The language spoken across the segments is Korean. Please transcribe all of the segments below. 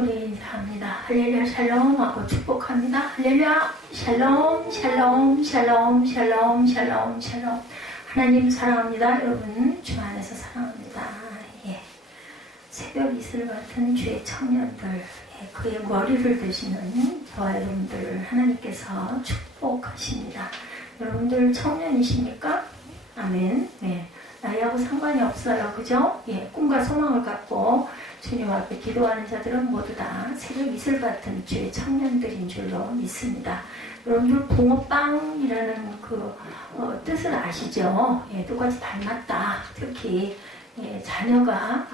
우리 인사합니다. 할렐루야 샬롬 하고 축복합니다. 할렐루야 샬롬 샬롬 샬롬 샬롬 샬롬 샬롬. 하나님 사랑합니다. 여러분 주 안에서 사랑합니다. 예. 새벽 이슬 같은 주의 청년들, 예. 그의 머리를 드시는 저와 여러분들 하나님께서 축복하십니다. 여러분들 청년이십니까? 아멘. 네. 나이하고 상관이 없어요. 그죠? 예. 꿈과 소망을 갖고 주님 앞에 기도하는 자들은 모두 다 새벽 이슬 같은 주의 청년들인 줄로 믿습니다. 여러분들 붕어빵이라는 그 뜻을 아시죠? 예, 똑같이 닮았다. 특히 예, 자녀가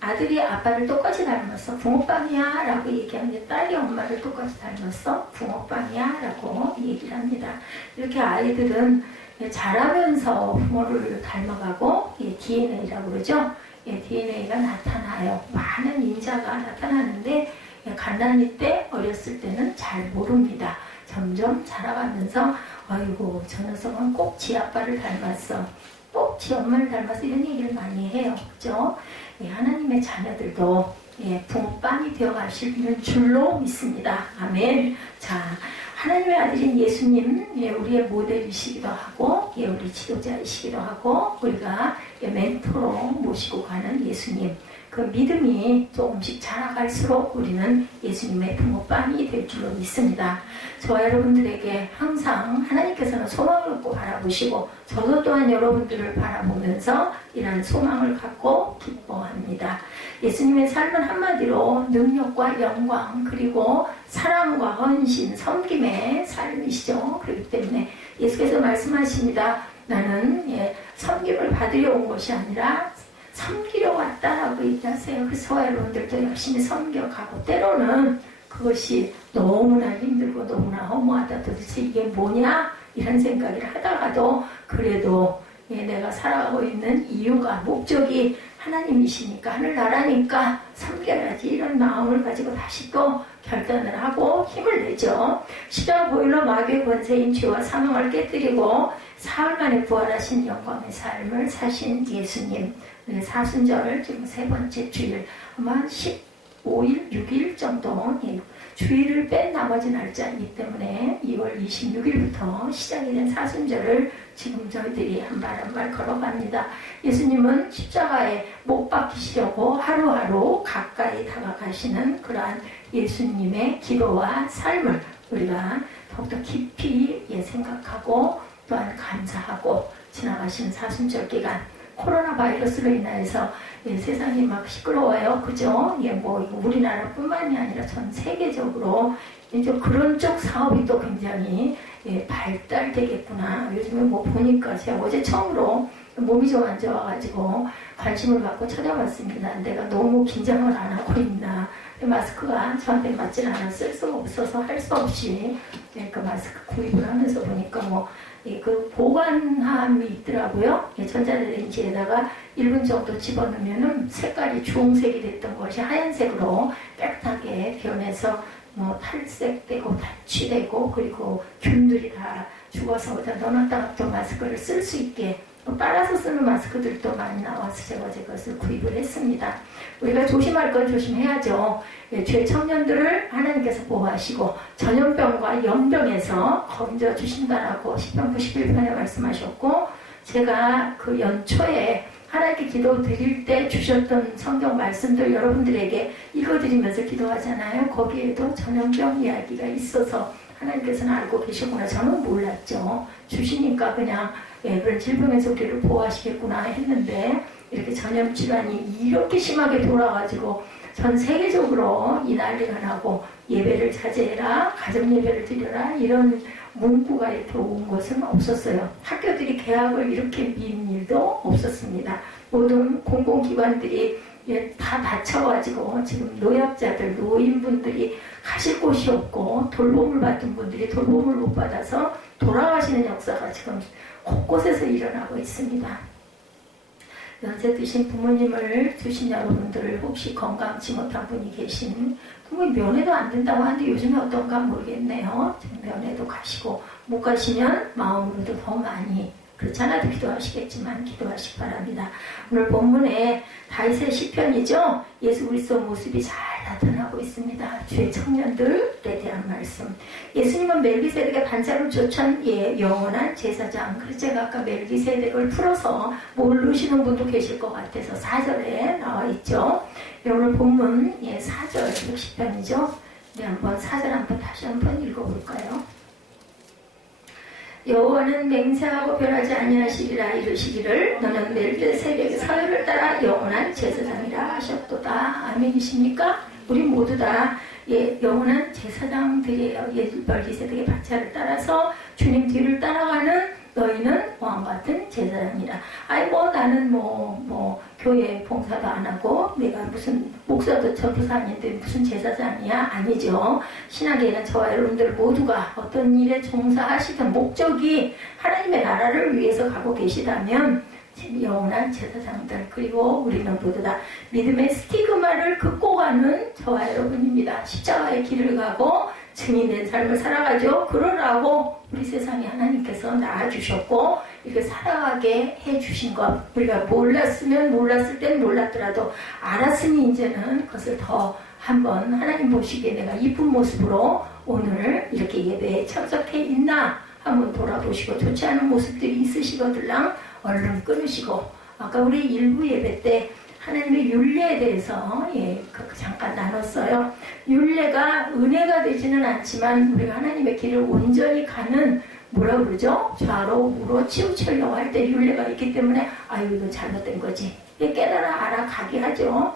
아들이 아빠를 똑같이 닮았어. 붕어빵이야 라고 얘기하는데 딸이 엄마를 똑같이 닮았어. 붕어빵이야 라고 얘기를 합니다. 이렇게 아이들은 예, 자라면서 부모를 닮아가고 예, DNA라고 그러죠. 예, DNA가 나타나요. 많은 인자가 나타나는데 예, 갓난이 때 어렸을 때는 잘 모릅니다. 점점 자라가면서 아이고 저 녀석은 꼭 지 아빠를 닮았어. 꼭 지 엄마를 닮았어. 이런 얘기를 많이 해요. 그죠? 예, 하나님의 자녀들도 예, 붕어빵이 되어가시는 줄로 믿습니다. 아멘. 자, 하나님의 아들인 예수님, 예, 우리의 모델이시기도 하고, 예, 우리 지도자이시기도 하고, 우리가 예, 멘토로 모시고 가는 예수님. 그 믿음이 조금씩 자라갈수록 우리는 예수님의 붕어빵이 될 줄로 믿습니다. 저와 여러분들에게 항상 하나님께서는 소망을 갖고 바라보시고, 저도 또한 여러분들을 바라보면서 이런 소망을 갖고 기뻐합니다. 예수님의 삶은 한마디로 능력과 영광 그리고 사랑과 헌신, 섬김의 삶이시죠. 그렇기 때문에 예수께서 말씀하십니다. 나는 예, 섬김을 받으려 온 것이 아니라 섬기려 왔다라고 얘기하세요. 그래서 여러분들도 열심히 섬겨가고 때로는 그것이 너무나 힘들고 너무나 허무하다. 도대체 이게 뭐냐? 이런 생각을 하다가도 그래도 예, 내가 살아가고 있는 이유가 목적이 하나님이시니까 하늘나라니까 섬겨야지 이런 마음을 가지고 다시 또 결단을 하고 힘을 내죠. 십자가 보혈로 마귀의 권세인 죄와 사망을 깨뜨리고 사흘 만에 부활하신 영광의 삶을 사신 예수님. 사순절 지금 세 번째 주일 아마 15일, 6일 정도 예, 주일을 뺀 나머지 날짜이기 때문에 2월 26일부터 시작이 된 사순절을 지금 저희들이 한 발 한 발 걸어갑니다. 예수님은 십자가에 못 박히시려고 하루하루 가까이 다가가시는 그러한 예수님의 기도와 삶을 우리가 더욱더 깊이 예, 생각하고 또한 감사하고 지나가시는 사순절 기간 코로나 바이러스로 인해서 예, 세상이 막 시끄러워요. 그죠? 예, 뭐 우리나라뿐만이 아니라 전 세계적으로 이제 그런 쪽 사업이 또 굉장히 예, 발달되겠구나. 요즘에 뭐 보니까 제가 어제 처음으로 몸이 좀 안 좋아가지고 관심을 갖고 찾아봤습니다. 내가 너무 긴장을 안 하고 있나. 마스크가 저한테 맞질 않아 쓸 수가 없어서 할 수 없이 예, 그 마스크 구입을 하면서 보니까 뭐 예, 그 보관함이 있더라고요. 예, 전자레인지에다가 1분 정도 집어넣으면은 색깔이 주홍색이 됐던 것이 하얀색으로 깨끗하게 변해서 뭐 탈색되고 탈취되고 그리고 균들이 다 죽어서 어디다 넣어놨다가 또 마스크를 쓸 수 있게 빨아서 쓰는 마스크들도 많이 나와서 제가 그것을 구입을 했습니다. 우리가 조심할 건 조심해야죠. 예, 죄 청년들을 하나님께서 보호하시고 전염병과 연병에서 건져 주신다라고 시편 91편에 말씀하셨고 제가 그 연초에 하나님께 기도 드릴 때 주셨던 성경 말씀들 여러분들에게 읽어드리면서 기도하잖아요. 거기에도 전염병 이야기가 있어서 하나님께서는 알고 계셨구나. 저는 몰랐죠. 주시니까 그냥 예, 그런 질병에서 우리를 보호하시겠구나 했는데 이렇게 전염 질환이 이렇게 심하게 돌아가지고 전 세계적으로 이 난리가 나고 예배를 자제해라, 가정 예배를 드려라 이런 문구가 이렇게 온 것은 없었어요. 학교들이 개학을 이렇게 민 일도 없었습니다. 모든 공공기관들이 예, 다 닫혀가지고 지금 노약자들, 노인분들이 가실 곳이 없고 돌봄을 받던 분들이 돌봄을 못 받아서 돌아가시는 역사가 지금 곳곳에서 일어나고 있습니다. 연세 드신 부모님을 두신 여러분들 혹시 건강치 못한 분이 계신 뭐 면회도 안 된다고 하는데 요즘에 어떤가 모르겠네요. 면회도 가시고 못 가시면 마음으로도 더 많이 그렇지 않아도 기도하시겠지만 기도하시기 바랍니다. 오늘 본문에 다윗의 시편이죠. 예수 그리스도 모습이 잘 나타나고 있습니다. 주의 청년들에 대한 말씀. 예수님은 멜기세덱의 반차를 쫓은 영원한 제사장. 그래서 제가 아까 멜기세덱을 풀어서 모르시는 분도 계실 것 같아서 4절에 나와 있죠. 오늘 본문 4절 60편이죠. 네, 한번 4절 한번 다시 한번 읽어볼까요? 여호와는 맹세하고 변하지 아니하시리라. 이르시기를 너는 멜기세덱의 사회를 따라 영원한 제사장이라 하셨도다. 아멘이십니까? 우리 모두 다 영원한 제사장들이에요. 멜기세덱의 반차를 따라서 주님 뒤를 따라가는 너희는 왕과 같은 제사장이라. 아이 나는 교회 봉사도 안 하고 내가 무슨 목사도 전도사 아닌데 무슨 제사장이야? 아니죠. 신학에는 저와 여러분들 모두가 어떤 일에 종사하시던 목적이 하나님의 나라를 위해서 가고 계시다면 영원한 제사장들, 그리고 우리는 모두 다 믿음의 스티그마를 긋고 가는 저와 여러분입니다. 십자가의 길을 가고 증인된 삶을 살아가죠. 그러라고 우리 세상에 하나님께서 낳아주셨고 이렇게 살아가게 해주신 것, 우리가 몰랐으면 몰랐을 땐 몰랐더라도 알았으니 이제는 그것을 더 한번 하나님 보시기에 내가 이쁜 모습으로 오늘 이렇게 예배에 참석해 있나 한번 돌아보시고, 좋지 않은 모습들이 있으시거들랑 얼른 끊으시고, 아까 우리 일부 예배 때 하나님의 율례에 대해서 잠깐 나눴어요. 율례가 은혜가 되지는 않지만 우리가 하나님의 길을 온전히 가는, 뭐라 그러죠? 좌로 우로 치우치려고 할 때 율례가 있기 때문에 이거 잘못된 거지, 깨달아 알아가게 하죠.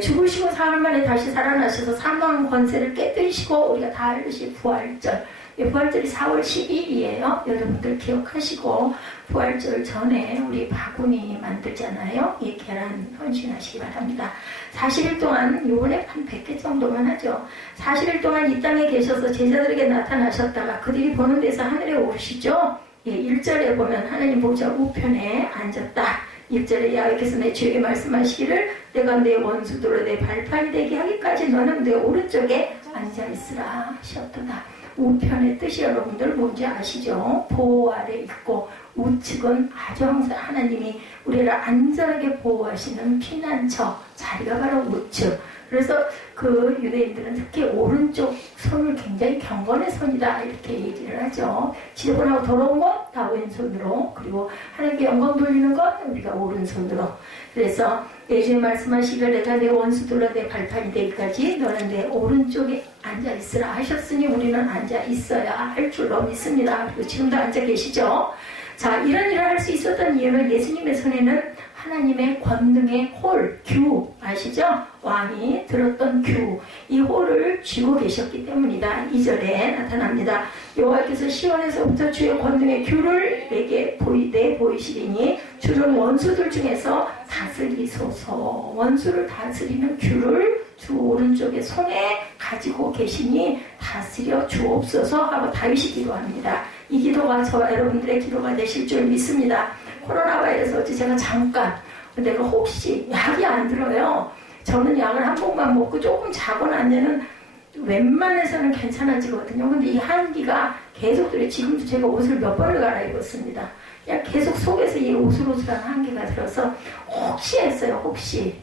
죽으시고 사흘 만에 다시 살아나셔서 사망 권세를 깨뜨리시고 우리가 다 알듯이 부활절, 부활절이 4월 10일이에요. 여러분들 기억하시고, 부활절 전에 우리 바구니 만들잖아요. 계란 헌신하시기 바랍니다. 40일 동안, 요번에 한 100개 정도만 하죠. 40일 동안 이 땅에 계셔서 제자들에게 나타나셨다가 그들이 보는 데서 하늘에 오르시죠. 1절에 보면 하나님 보좌 우편에 앉았다. 1절에 야훼께서 내 주에게 말씀하시기를 내가 내 원수들로 내 발판이 되게 하기까지 너는 내 오른쪽에 앉아있으라 하셨도다. 우편의 뜻이 여러분들 뭔지 아시죠? 보호 아래 있고, 우측은 아주 항상 하나님이 우리를 안전하게 보호하시는 피난처 자리가 바로 우측. 그래서 그 유대인들은 특히 오른쪽 손을 굉장히 경건의 손이다 이렇게 얘기를 하죠. 지저분하고 더러운 것 다 왼손으로, 그리고 하나님께 영광 돌리는 것 우리가 오른손으로. 그래서 예수님 말씀하시기를 내가 내 원수들로 내 발판이 되기까지 너는 내 오른쪽에 앉아있으라 하셨으니 우리는 앉아있어야 할 줄로 믿습니다. 그리고 지금도 앉아 계시죠. 자, 이런 일을 할 수 있었던 이유는 예수님의 손에는 하나님의 권능의 홀, 규 아시죠? 왕이 들었던 규, 이 홀을 쥐고 계셨기 때문이다. 2절에 나타납니다. 여호와께서 시온에서부터 주의 권능의 규를 내게 보이시리니 주는 원수들 중에서 다스리소서. 원수를 다스리는 규를 주 오른쪽에 손에 가지고 계시니 다스려 주옵소서 하고 다윗이 기도합니다. 이 기도가 저와 여러분들의 기도가 되실 줄 믿습니다. 코로나 바이러스 어제 제가 잠깐, 내가 혹시 약이 안 들어요. 저는 약을 한 봉만 먹고 조금 자고 나면은 웬만해서는 괜찮아지거든요. 근데 이 한기가 계속 들어요. 지금도 제가 옷을 몇 번을 갈아입었습니다. 그냥 계속 속에서 이 오슬오슬한 한기가 들어서 혹시 했어요. 혹시.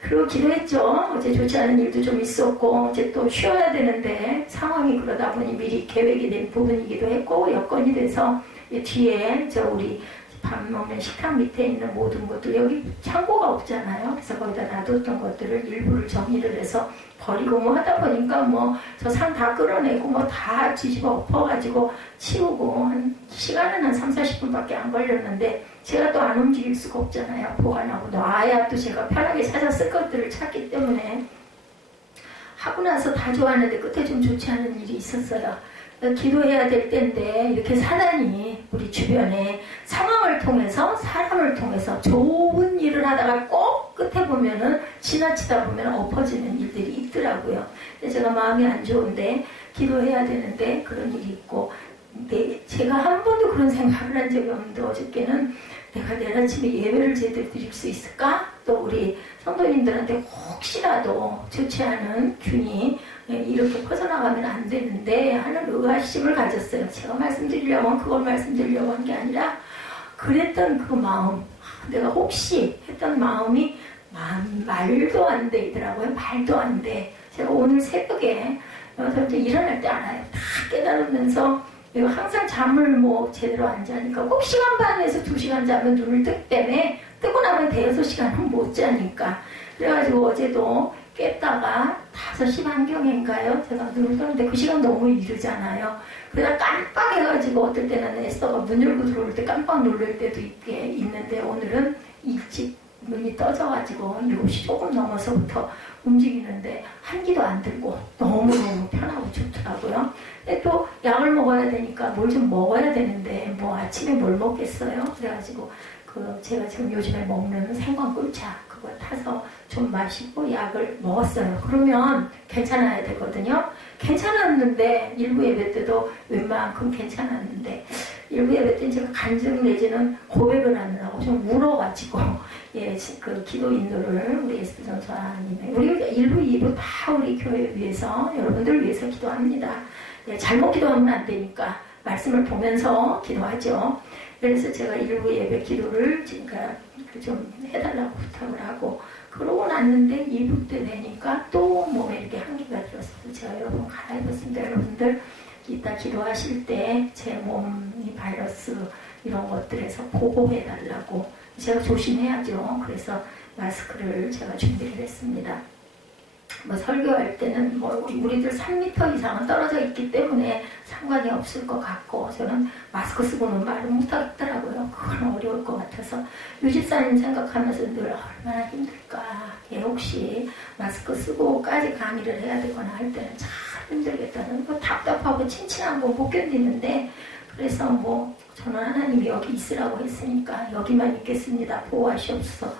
그리고 기도했죠. 어제 좋지 않은 일도 좀 있었고 이제 또 쉬어야 되는데 상황이 그러다 보니 미리 계획이 된 부분이기도 했고, 여건이 돼서 뒤에 우리 밥 먹는 식탁 밑에 있는 모든 것들, 여기 창고가 없잖아요. 그래서 거기다 놔뒀던 것들을 일부를 정리를 해서 버리고 하다 보니까 저 상 다 끌어내고 다 뒤집어 엎어가지고 치우고 시간은 한 30-40분밖에 안 걸렸는데 제가 또 안 움직일 수가 없잖아요. 보관하고 놔야 또 제가 편하게 찾아 쓸 것들을 찾기 때문에 하고 나서 다 좋았는데 끝에 좀 좋지 않은 일이 있었어요. 기도해야 될 때인데 이렇게 사단이 우리 주변에 상황을 통해서, 사람을 통해서 좋은 일을 하다가 꼭 끝에 보면은 지나치다 보면 엎어지는 일들이 있더라고요. 근데 제가 마음이 안 좋은데 기도해야 되는데 그런 일이 있고, 제가 한 번도 그런 생각을 한 적이 없는데 어저께는 내가 내일 아침에 예배를 제대로 드릴 수 있을까? 또 우리 성도님들한테 혹시라도 좋지 않은 균이 이렇게 퍼져나가면 안 되는데 하는 의아심을 가졌어요. 제가 그걸 말씀드리려고 한 게 아니라 그랬던 그 마음, 내가 혹시 했던 마음이 말도 안 되더라고요. 말도 안 돼. 제가 오늘 새벽에 저한테 일어날 때 알아요. 다 깨달으면서 이거 항상 잠을 뭐 제대로 안 자니까 꼭 시간 반에서 2시간 자면 눈을 뜨기 때문에 뜨고 나면 대여섯 시간은 못 자니까 그래가지고 어제도 깼다가 5시 반경인가요? 제가 눈을 떴는데 그 시간 너무 이르잖아요. 그러다 깜빡해가지고 어떨 때는 에스더가 문 열고 들어올 때 깜빡 놀랄 때도 있는데 오늘은 일찍 눈이 떠져가지고 7시 조금 넘어서부터 움직이는데 한기도 안 들고 너무너무 편하고 좋더라고요. 근데 또 약을 먹어야 되니까 뭘 좀 먹어야 되는데 뭐 아침에 뭘 먹겠어요? 그래가지고 제가 지금 요즘에 먹는 생강 꿀차 그거 타서 좀 마시고 약을 먹었어요. 그러면 괜찮아야 되거든요. 괜찮았는데 일부 예배 때도 웬만큼 괜찮았는데 일부 예배 때 제가 간증 내지는 고백을 하느라고 좀 울어가지고 예, 그 기도인들을 우리 에스더 전사님의 우리 1부, 2부 다 우리 교회 위해서 여러분들 위해서 기도합니다. 예, 잘못 기도하면 안 되니까 말씀을 보면서 기도하죠. 그래서 제가 1부 예배 기도를 지금까지 좀 해달라고 부탁을 하고 그러고 났는데 2부 때 되니까 또 몸에 이렇게 한기가 들었어요. 제가 여러분 갈아입었습니다. 여러분들 이따 기도하실 때 제 몸이 바이러스 이런 것들에서 보호해달라고 제가 조심해야죠. 그래서 마스크를 제가 준비를 했습니다. 뭐 설교할 때는 뭐 우리들 3m 이상은 떨어져 있기 때문에 상관이 없을 것 같고 저는 마스크 쓰고는 말을 못하겠더라고요. 그건 어려울 것 같아서 유집사님 생각하면서 늘 얼마나 힘들까. 예, 혹시 마스크 쓰고까지 강의를 해야 되거나 할 때는 참 힘들겠다는 거 답답하고 친친한 거 못 견디는데 그래서 뭐 저는 하나님이 여기 있으라고 했으니까 여기만 있겠습니다. 보호하시옵소서.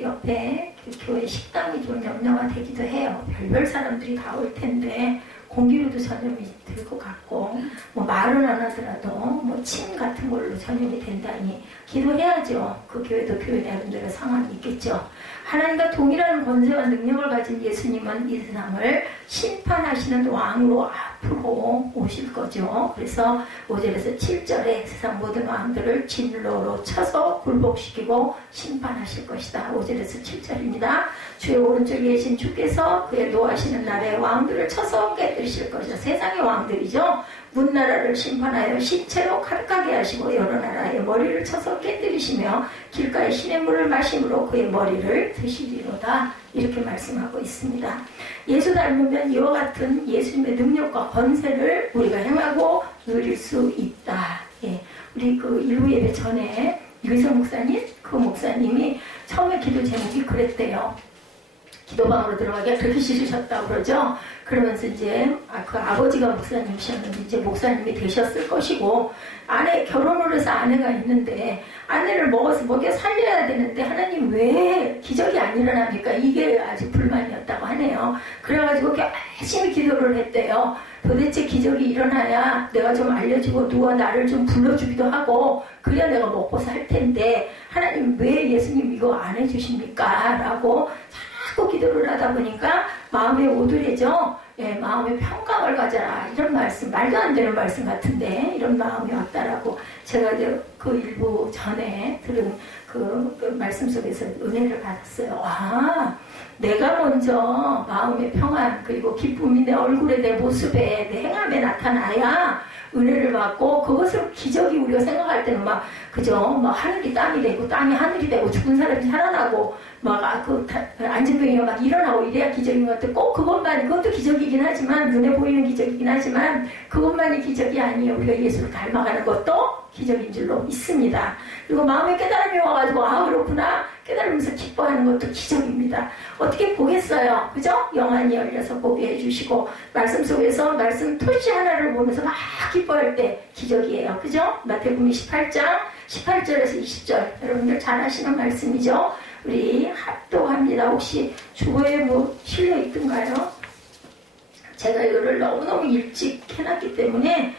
옆에 교회 식당이 좀 염려가 되기도 해요. 별별 사람들이 다 올 텐데 공기로도 전염이 될 것 같고 뭐 말은 안 하더라도 뭐 침 같은 걸로 전염이 된다니 기도해야죠. 그 교회도 교회 나름대로 상황이 있겠죠. 하나님과 동일한 권세와 능력을 가진 예수님은 이 세상을 심판하시는 왕으로 앞으로 오실 거죠. 그래서 5절에서 7절에 세상 모든 왕들을 진로로 쳐서 굴복시키고 심판하실 것이다. 5절에서 7절입니다. 주의 오른쪽에 계신 주께서 그의 노하시는 날에 왕들을 쳐서 깨뜨리실 것이다. 세상의 왕들이죠. 문나라를 심판하여 신체로 가득하게 하시고 여러 나라의 머리를 쳐서 깨뜨리시며 길가의 시냇물을 마심으로 그의 머리를 드시리로다. 이렇게 말씀하고 있습니다. 예수 닮으면 이와 같은 예수님의 능력과 권세를 우리가 행하고 누릴 수 있다. 예, 우리 그 일부 예배 전에 유희성 목사님, 그 목사님이 처음에 기도 제목이 그랬대요. 기도방으로 들어가기가 그렇게 싫으셨다고 그러죠. 그러면서 이제 그 아버지가 목사님이셨는데 이제 목사님이 되셨을 것이고 결혼을 해서 아내가 있는데 아내를 먹여 살려야 되는데 하나님 왜 기적이 안 일어납니까? 이게 아주 불만이었다고 하네요. 그래가지고 열심히 기도를 했대요. 도대체 기적이 일어나야 내가 좀 알려주고 누가 나를 좀 불러주기도 하고 그래야 내가 먹고 살 텐데 하나님 왜 예수님 이거 안 해주십니까? 라고 자꾸 기도를 하다 보니까 마음에 오두래죠. 예, 마음에 평강을 가져라. 이런 말씀, 말도 안 되는 말씀 같은데 이런 마음이 왔다라고 제가 그 일부 전에 들은 그 말씀 속에서 은혜를 받았어요. 아, 내가 먼저 마음의 평안 그리고 기쁨이 내 얼굴에 내 모습에 내 행함에 나타나야 은혜를 받고 그것을 기적이 우리가 생각할 때는 막 그죠? 막 하늘이 땅이 되고 땅이 하늘이 되고 죽은 사람이 살아나고 막 안진병이가 막 일어나고 이래야 기적인 것 같아. 꼭 그것도 기적이긴 하지만 눈에 보이는 기적이긴 하지만 그것만이 기적이 아니에요. 우리가 예수를 닮아가는 것도 기적인 줄로 믿습니다. 그리고 마음에 깨달음이 와가지고 아 그렇구나 깨달으면서 기뻐하는 것도 기적입니다. 어떻게 보겠어요? 그죠? 영안이 열려서 보게 해주시고 말씀 속에서 말씀 토시 하나를 보면서 막 기뻐할 때 기적이에요. 그죠? 마태복음 18장 18절에서 20절 여러분들 잘 아시는 말씀이죠? 우리 합독합니다. 혹시 주보에 뭐 실려 있던가요? 제가 이거를 너무너무 일찍 해놨기 때문에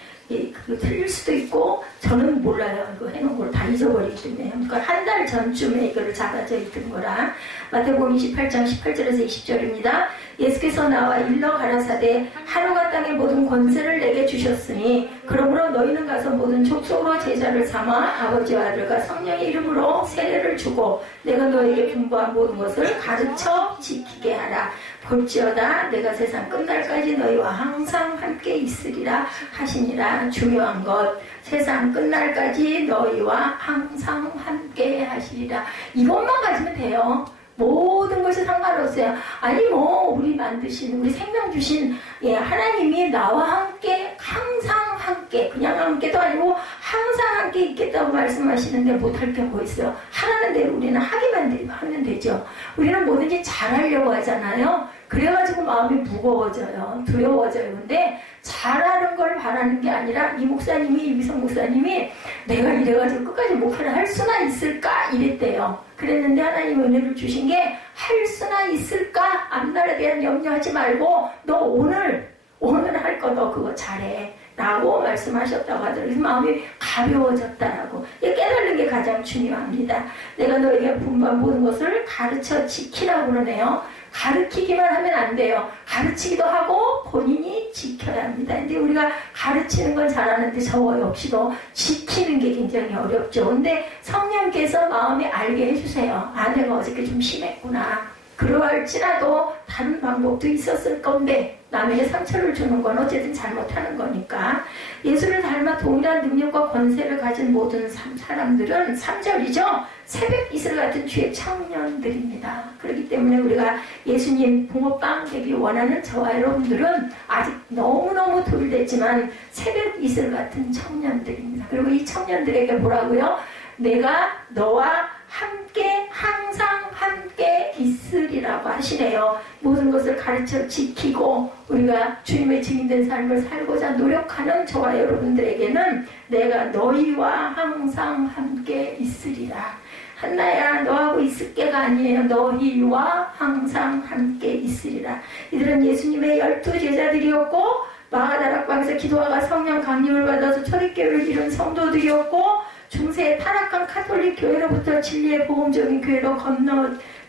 그거 틀릴 수도 있고 저는 몰라요. 이거 해놓은 걸 다 잊어버리기 때문에 그러니까 한 달 전쯤에 이거를 잡아져 있던 거라 마태복음 28장 18절에서 20절입니다. 예수께서 나와 일러 가라사대 하루가 땅의 모든 권세를 내게 주셨으니 그러므로 너희는 가서 모든 족속으로 제자를 삼아 아버지와 아들과 성령의 이름으로 세례를 주고 내가 너에게 분부한 모든 것을 가르쳐 지키게 하라. 볼지어다 내가 세상 끝날까지 너희와 항상 함께 있으리라 하시니라. 중요한 것, 세상 끝날까지 너희와 항상 함께 하시리라. 이것만 가지면 돼요. 모든 것이 상관없어요. 아니 뭐 우리 만드신, 우리 생명 주신 하나님이 나와 함께, 항상 함께, 그냥 함께도 아니고 항상 함께 있겠다고 말씀하시는데 못할 게 뭐 있어요. 하라는 대로 우리는 하기만 하면 되죠. 우리는 뭐든지 잘하려고 하잖아요. 그래가지고 마음이 무거워져요. 두려워져요. 근데 잘하는 걸 바라는 게 아니라, 이 목사님이, 이미성 목사님이 내가 이래가지고 끝까지 목회를 할 수나 있을까 이랬대요. 그랬는데 하나님 은혜를 주신 게, 할 수나 있을까? 앞날에 대한 염려하지 말고 너 오늘 할 거 너 그거 잘해 라고 말씀하셨다고 하더라고요. 그래서 마음이 가벼워졌다라고. 깨달는 게 가장 중요합니다. 내가 너에게 분부한 모든 것을 가르쳐 지키라고 그러네요. 가르치기만 하면 안 돼요. 가르치기도 하고 본인이 지켜야 합니다. 근데 우리가 가르치는 건 잘하는데 저거 역시도 지키는 게 굉장히 어렵죠. 근데 성령께서 마음에 알게 해주세요. 아, 내가 어저께 좀 심했구나. 그러할지라도 다른 방법도 있었을 건데, 남에게 상처를 주는 건 어쨌든 잘못하는 거니까. 예수를 닮아 동일한 능력과 권세를 가진 모든 사람들은 3절이죠. 새벽 이슬 같은 주의 청년들입니다. 그렇기 때문에 우리가 예수님 붕어빵 되기 원하는 저와 여러분들은 아직 너무너무 돌됐지만 새벽 이슬 같은 청년들입니다. 그리고 이 청년들에게 뭐라고요? 내가 너와 함께, 항상 함께 있으리라고 하시네요. 모든 것을 가르쳐 지키고 우리가 주님의 증인된 삶을 살고자 노력하는 저와 여러분들에게는 내가 너희와 항상 함께 있으리라. 한나야 너하고 있을 게가 아니에요. 너희와 항상 함께 있으리라. 이들은 예수님의 12 제자들이었고, 마가다락방에서 기도하가 성령 강림을 받아서 초대교회를 이룬 성도들이었고, 중세의 타락한 카톨릭 교회로부터 진리의 복음적인 교회로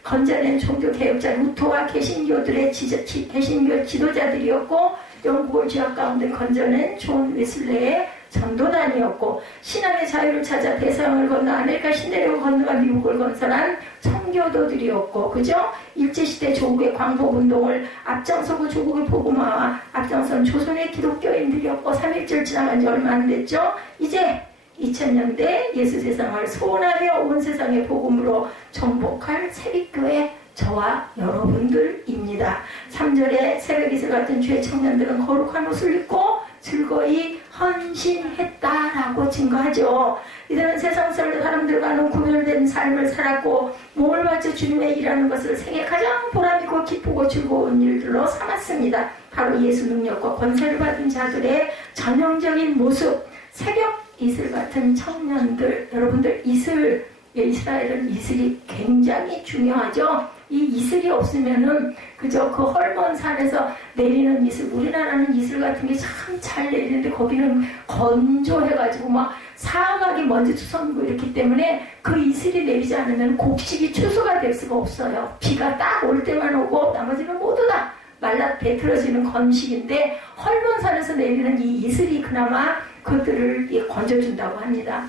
건져낸 종교 개혁자 루터와 개신교들의 개신교 지도자들이었고, 영국을 죄악 가운데 건져낸 존 웨슬레의 전도단이었고, 신앙의 자유를 찾아 대서양을 건너 아메리카 신대륙을 건너가 미국을 건설한 청교도들이었고, 그죠? 일제시대 조국의 광복운동을 앞장서고 조국의 복음화와 앞장선 조선의 기독교인들이었고, 3.1절 지나간 지 얼마 안 됐죠? 이제 2000년대 예수 세상을 소원하며 온 세상의 복음으로 정복할 새벽교회 저와 여러분들입니다. 3절에 새벽이슬 같은 주의 청년들은 거룩한 옷을 입고 즐거이 헌신했다라고 증거하죠. 이들은 세상 사람들과는 구별된 삶을 살았고, 몸을 바쳐 주님의 일하는 것을 생애 가장 보람있고 기쁘고 즐거운 일들로 삼았습니다. 바로 예수 능력과 권세를 받은 자들의 전형적인 모습, 새벽 이슬 같은 청년들. 여러분들, 이슬, 이스라엘은 이슬이 굉장히 중요하죠. 이 이슬이 없으면은 그저 그 헐먼 산에서 내리는 이슬, 우리나라는 이슬 같은 게 참 잘 내리는데 거기는 건조해가지고 막 사막이 먼지 투성이고 이렇기 때문에 그 이슬이 내리지 않으면 곡식이 추수가 될 수가 없어요. 비가 딱 올 때만 오고 나머지는 모두 다 말라 배틀어지는 건식인데, 헐먼 산에서 내리는 이 이슬이 그나마 그들을 건져준다고 합니다.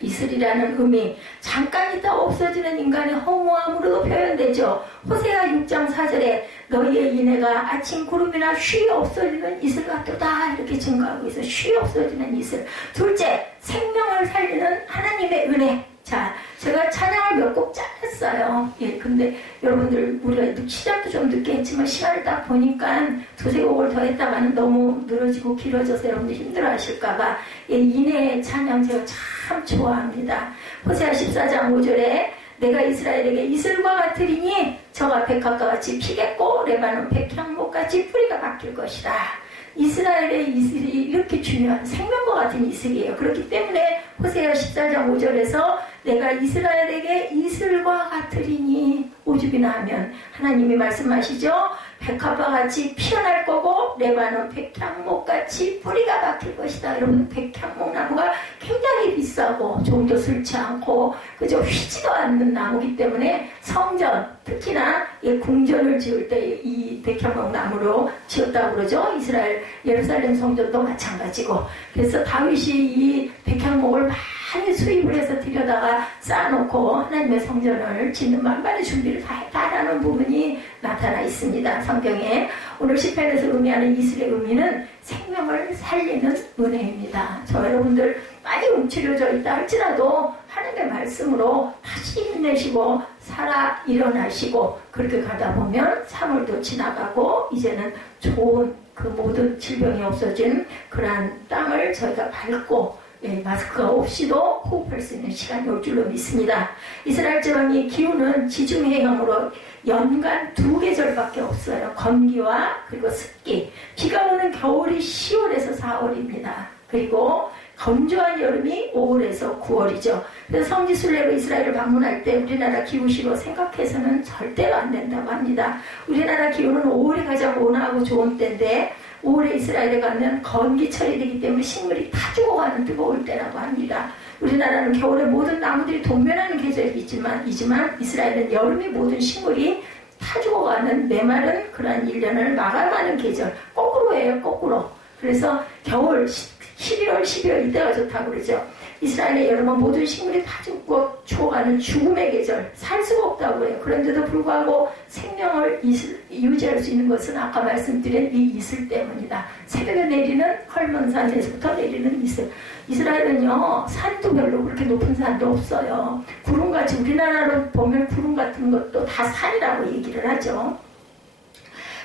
이슬이라는 의미, 잠깐 있다 없어지는 인간의 허무함으로도 표현되죠. 호세아 6장 4절에 너희의 인애가 아침 구름이나 쉬 없어지는 이슬 같도다 이렇게 증거하고 있어요. 쉬 없어지는 이슬. 둘째, 생명을 살리는 하나님의 은혜. 자, 제가 찬양을 몇 곡 짜냈어요. 근데 여러분들, 우리가 시작도 좀 늦게 했지만 시간을 딱 보니까 두세 곡을 더 했다가는 너무 늘어지고 길어져서 여러분들 힘들어 하실까봐 인해의 찬양 제가 참 좋아합니다. 호세아 14장 5절에 내가 이스라엘에게 이슬과 같으리니 저가 백합과 같이 피겠고 레바논 백향목같이 뿌리가 바뀔 것이다. 이스라엘의 이슬이 이렇게 중요한 생명과 같은 이슬이에요. 그렇기 때문에 호세아 14장 5절에서 내가 이스라엘에게 이슬과 같으리니, 5주기나 하면 하나님이 말씀하시죠. 백합과 같이 피어날 거고 레바논 백향목같이 뿌리가 박힐 것이다. 여러분, 백향목 나무가 굉장히 비싸고 종도 슬지 않고 그저 휘지도 않는 나무기 때문에 성전, 특히나 궁전을 지을 때 이 백향목 나무로 지었다고 그러죠. 이스라엘 예루살렘 성전도 마찬가지고. 그래서 다윗이 이 백향목을 많이 수입을 해서 들여다가 쌓아놓고 하나님의 성전을 짓는 만반의 준비를 다 했다라는 부분이 나타나 있습니다. 성경에. 오늘 시편에서 의미하는 이슬의 의미는 생명을 살리는 은혜입니다. 저 여러분들 많이 움츠려져 있다 할지라도 하나님의 말씀으로 다시 힘내시고 살아 일어나시고 그렇게 가다 보면 3월도 지나가고 이제는 좋은 그 모든 질병이 없어진 그러한 땅을 저희가 밟고 마스크가 없이도 호흡할 수 있는 시간이 올 줄로 믿습니다. 이스라엘 지방의 기후는 지중해형으로 연간 2계절밖에 없어요. 건기와 그리고 습기. 비가 오는 겨울이 10월에서 4월입니다. 그리고 건조한 여름이 5월에서 9월이죠. 그래서 성지순례로 이스라엘을 방문할 때 우리나라 기후시로 생각해서는 절대로 안 된다고 합니다. 우리나라 기후는 5월이 가장 온화하고 좋은 때인데 5월에 이스라엘에 가면 건기철이 되기 때문에 식물이 다 죽어가는 뜨거울 때라고 합니다. 우리나라는 겨울에 모든 나무들이 동면하는 계절이지만 이스라엘은 여름이 모든 식물이 타 죽어가는 메마른 그런 1년을 마감하는 계절. 거꾸로예요, 거꾸로. 그래서 겨울 11월, 12월 이때가 좋다고 그러죠. 이스라엘의 여름은 모든 식물이 다 죽어가는 죽음의 계절, 살 수가 없다고 해요. 그런데도 불구하고 생명을 유지할 수 있는 것은 아까 말씀드린 이 이슬 때문이다. 새벽에 내리는 헐몬산에서부터 내리는 이슬. 이스라엘은요, 산도 별로 그렇게 높은 산도 없어요. 구름같이 우리나라로 보면 구름 같은 것도 다 산이라고 얘기를 하죠.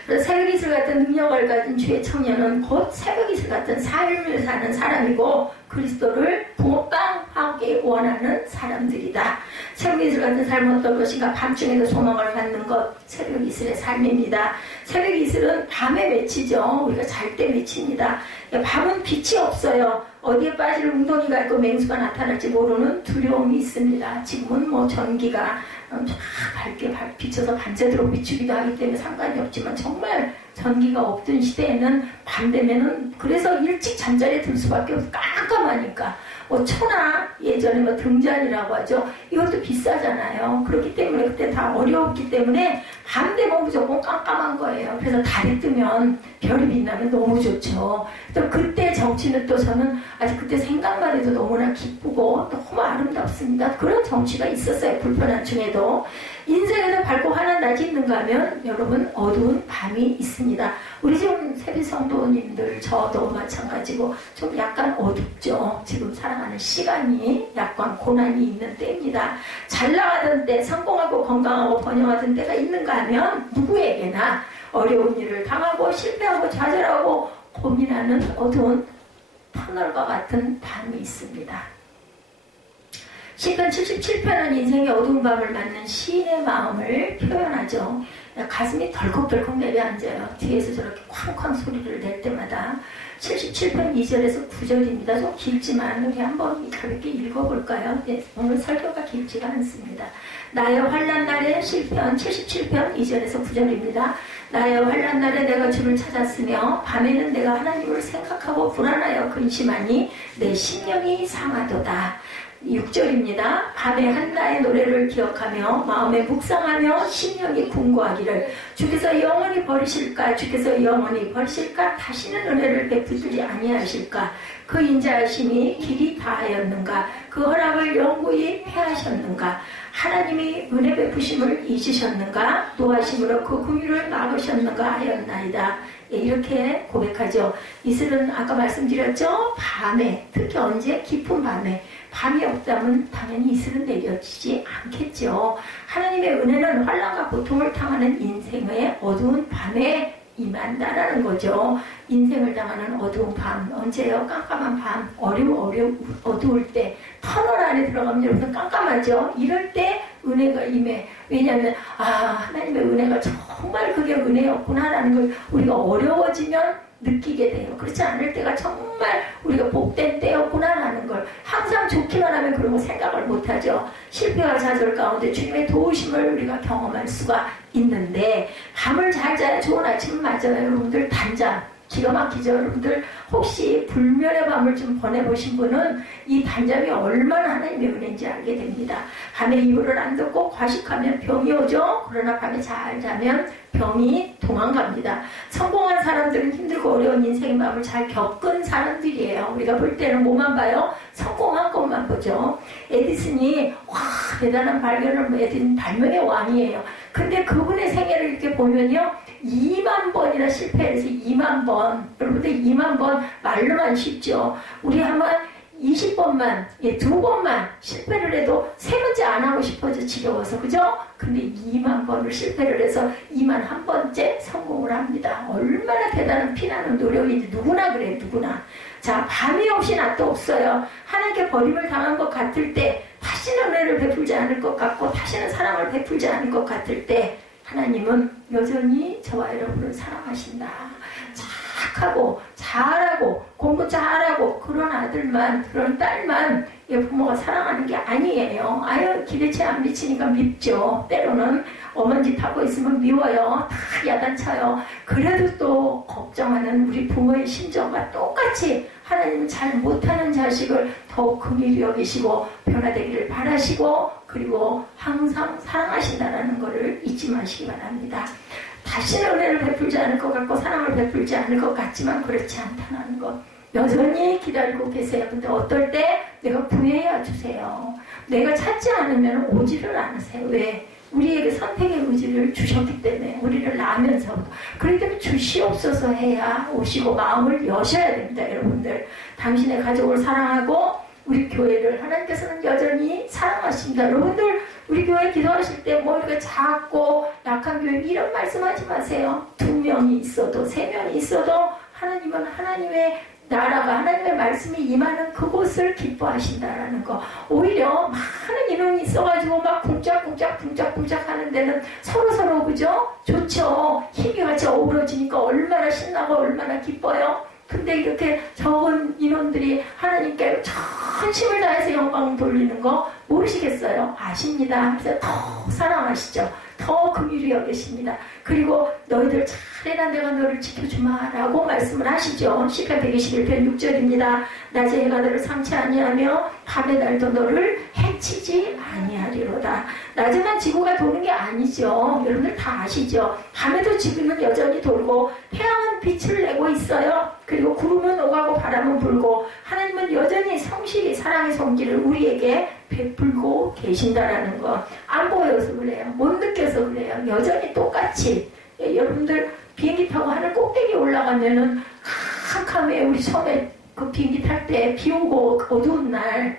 새벽이슬 같은 능력을 가진 주의 청년은 곧 새벽이슬 같은 삶을 사는 사람이고 그리스도를 붕어빵하게 원하는 사람들이다. 새벽이슬 같은 삶은 어떤 것인가? 밤중에도 소망을 갖는 것, 새벽이슬의 삶입니다. 새벽이슬은 밤에 맺히죠. 우리가 잘 때 맺힙니다. 밤은 빛이 없어요. 어디에 빠질 웅덩이가 있고 맹수가 나타날지 모르는 두려움이 있습니다. 지금은 뭐 전기가 밝게 비춰서 밤새도록 비추기도 하기 때문에 상관이 없지만 정말 전기가 없던 시대에는 밤 되면은 그래서 일찍 잠자리에 들 수밖에 없어. 깜깜하니까. 초나 예전에 등잔이라고 하죠. 이것도 비싸잖아요. 그렇기 때문에 그때 다 어려웠기 때문에 밤 되면 무조건 깜깜한 거예요. 그래서 달이 뜨면 별이 빛나면 너무 좋죠. 또 그때 정치는 또 저는 아직 그때 생각만 해도 너무나 기쁘고 너무 아름답습니다. 그런 정치가 있었어요. 불편한 중에도. 인생에서 밝고 환한 낮이 있는가 하면 여러분 어두운 밤이 있습니다. 우리 지금 세비 성도님들 저도 마찬가지고 좀 약간 어둡죠. 지금 살아가는 시간이 약간 고난이 있는 때입니다. 잘 나가던 때 성공하고 건강하고 번영하던 때가 있는가 하면 누구에게나 어려운 일을 당하고 실패하고 좌절하고 고민하는 어두운 터널과 같은 밤이 있습니다. 시편 77편은 인생의 어두운 밤을 맞는 시인의 마음을 표현하죠. 가슴이 덜컥덜컥 내려앉아요. 뒤에서 저렇게 쾅쾅 소리를 낼 때마다. 77편 2절에서 9절입니다. 좀 길지만 우리 한번 가볍게 읽어볼까요? 네, 오늘 설교가 길지가 않습니다. 나의 환난 날에 시편 77편 2절에서 9절입니다. 나의 환난 날에 내가 주를 찾았으며 밤에는 내가 하나님을 생각하고 불안하여 근심하니 내 심령이 상하도다. 6절입니다. 밤에 한나의 노래를 기억하며 마음에 묵상하며 심령이 궁고하기를 주께서 영원히 버리실까? 주께서 영원히 버리실까? 다시는 은혜를 베푸지 아니하실까? 그 인자하심이 길이 다하였는가? 그 허락을 영구히 패하셨는가? 하나님이 은혜 베푸심을 잊으셨는가? 노하심으로 그 긍휼을 막으셨는가 하였나이다. 이렇게 고백하죠. 이슬은 아까 말씀드렸죠? 밤에, 특히 언제? 깊은 밤에. 밤이 없다면 당연히 이슬은 내려지지 않겠죠. 하나님의 은혜는 환난과 고통을 당하는 인생의 어두운 밤에 임한다라는 거죠. 인생을 당하는 어두운 밤, 언제요? 깜깜한 밤, 어두울 때, 터널 안에 들어가면 여러분 깜깜하죠? 이럴 때 은혜가 임해. 왜냐하면 하나님의 은혜가 정말 그게 은혜였구나라는 걸 우리가 어려워지면 느끼게 돼요. 그렇지 않을 때가 정말 우리가 복된 때였구나라는 걸 항상 좋기만 하면 그런 거 생각을 못하죠. 실패와 좌절 가운데 주님의 도우심을 우리가 경험할 수가 있는데 밤을 잘 자야 좋은 아침 맞아요. 여러분들 단잠 기가 막히죠. 여러분들 혹시 불면의 밤을 좀 보내보신 분은 이 단잠이 얼마나 하나님의 은혜인지 알게 됩니다. 밤에 이불을 안 덮고 과식하면 병이 오죠. 그러나 밤에 잘 자면 병이 도망갑니다. 성공한 사람들은 힘들고 어려운 인생의 마음을 잘 겪은 사람들이에요. 우리가 볼 때는 뭐만 봐요? 성공한 것만 보죠. 에디슨이 와 대단한 발견을, 에디슨 발명의 왕이에요. 근데 그분의 생애를 이렇게 보면요, 2만 번이나 실패해서 2만 번. 여러분들 2만 번 말로만 쉽죠. 우리 아마 20번만, 2번만 실패를 해도 세 번째 안 하고 싶어져 지겨워서, 그죠? 근데 2만 번을 실패를 해서 2만 한 번째 성공을 합니다. 얼마나 대단한 피나는 노력인지 누구나 그래요, 누구나. 자, 밤이 없이 낮도 없어요. 하나님께 버림을 당한 것 같을 때, 다시는 은혜를 베풀지 않을 것 같고, 다시는 사랑을 베풀지 않을 것 같을 때, 하나님은 여전히 저와 여러분을 사랑하신다. 착하고 잘하고 공부 잘하고 그런 아들만, 그런 딸만 부모가 사랑하는 게 아니에요. 아유 기대치 안 미치니까 밉죠. 때로는 엄한 짓 하고 있으면 미워요. 다 야단쳐요. 그래도 또 걱정하는 우리 부모의 심정과 똑같이 하나님은 잘 못하는 자식을 더욱 긍휼히 여기시고 변화되기를 바라시고, 그리고 항상 사랑하신다는 것을 잊지 마시기 바랍니다. 다시는 은혜를 베풀지 않을 것 같고 사랑을 베풀지 않을 것 같지만 그렇지 않다는 것 여전히 기다리고 계세요. 근데 어떨 때 내가 구해야 주세요. 내가 찾지 않으면 오지를 않으세요. 왜? 우리에게 선택의 의지를 주셨기 때문에, 우리를 낳으면서부터. 그렇기 때문에 주시옵소서 해야 오시고 마음을 여셔야 됩니다. 여러분들, 당신의 가족을 사랑하고 우리 교회를 하나님께서는 여전히 사랑하십니다. 여러분들 우리 교회 기도하실 때 뭐 이렇게 작고 약한 교회 이런 말씀하지 마세요. 2명이 있어도 3명이 있어도 하나님은 하나님의 나라가, 하나님의 말씀이 임하는 그곳을 기뻐하신다라는 거. 오히려 많은 인원이 있어가지고 막 쿵짝쿵짝 하는 데는 서로 그죠? 좋죠. 힘이 같이 어우러지니까 얼마나 신나고 얼마나 기뻐요. 근데 이렇게 적은 인원들이 하나님께 전심을 다해서 영광 돌리는 거 모르시겠어요? 아십니다. 그래서 더 사랑하시죠. 더 긍휼히 여기십니다. 그리고 너희들 잘해라, 내가 너를 지켜주마 라고 말씀을 하시죠. 시편 121편 6절입니다. 낮에 해가 너를 상치 아니하며 밤에 달도 너를 해치지 아니하리로다. 낮에만 지구가 도는 게 아니죠. 여러분들 다 아시죠. 밤에도 지구는 여전히 돌고 태양은 빛을 내고 있어요. 그리고 구름은 오가고 바람은 불고 하나님은 여전히 성실히 사랑의 성질을 우리에게 베풀고 계신다라는 거. 안 보여서 그래요. 못 느껴서 그래요. 여전히 똑같이. 여러분들 비행기 타고 하늘 꼭대기 올라가면은 캄캄해. 우리 처음에 그 비행기 탈 때 비 오고 어두운 날.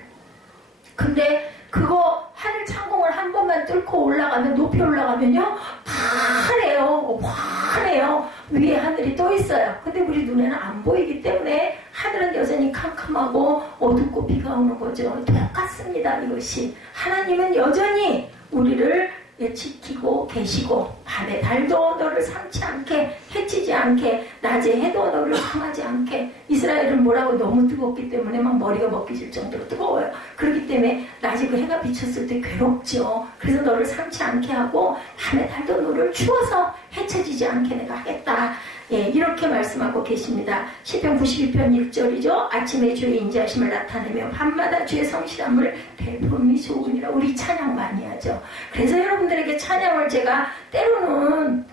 근데 그거 하늘 창공을 한 번만 뚫고 올라가면, 높이 올라가면요 파래요. 환해요. 위에 하늘이 또 있어요. 근데 우리 눈에는 안 보이기 때문에 하늘은 여전히 캄캄하고 어둡고 비가 오는 거죠. 똑같습니다. 이것이 하나님은 여전히 우리를 지키고 계시고, 밤에 달도 너를 상치 않게, 해치지 않게, 낮에 해도 너를 상하지 않게. 이스라엘은 뭐라고? 너무 뜨겁기 때문에 막 머리가 벗겨질 정도로 뜨거워요. 그렇기 때문에 낮에 그 해가 비쳤을 때 괴롭죠. 그래서 너를 상치 않게 하고 밤에 달도 너를 추워서 해쳐지지 않게 내가 하겠다. 이렇게 말씀하고 계십니다. 시편 92편 1절이죠. 아침에 주의 인자하심을 나타내며 밤마다 주의 성실함을 베풀음이 좋으니라. 우리 찬양 많이 하죠. 그래서 여러분들에게 찬양을 제가 때로는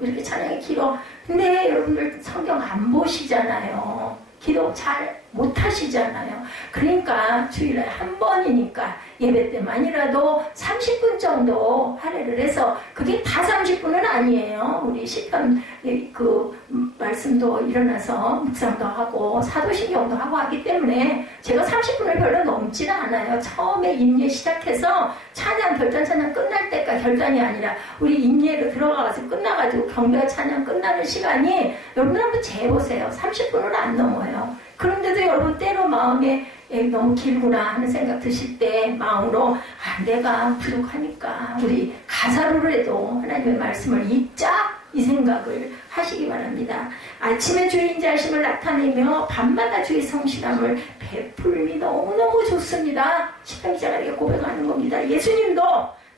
이렇게 찬양이 길어. 근데 여러분들 성경 안 보시잖아요. 기도 잘 못하시잖아요. 그러니까 주일에 한 번이니까 예배 때만이라도 30분 정도 할애를 해서, 그게 다 30분은 아니에요. 우리 시편 그 말씀도 일어나서 묵상도 하고 사도신경도 하고 하기 때문에 제가 30분을 별로 넘지는 않아요. 처음에 임례 시작해서 찬양, 결단 찬양 끝날 때까지, 결단이 아니라 우리 임례로 들어가서 끝나가지고 경배 찬양 끝나는 시간이, 여러분 한번 재보세요. 30분은 안 넘어요. 그런데도 여러분 때로 마음에 너무 길구나 하는 생각 드실 때 마음으로 내가 부족하니까 우리 가사로라도 하나님의 말씀을 읽자, 이 생각을 하시기 바랍니다. 아침에 주의 인자하심을 나타내며 밤마다 주의 성실함을 베풀음이 너무너무 좋습니다. 시편 기자가 이렇게 고백하는 겁니다. 예수님도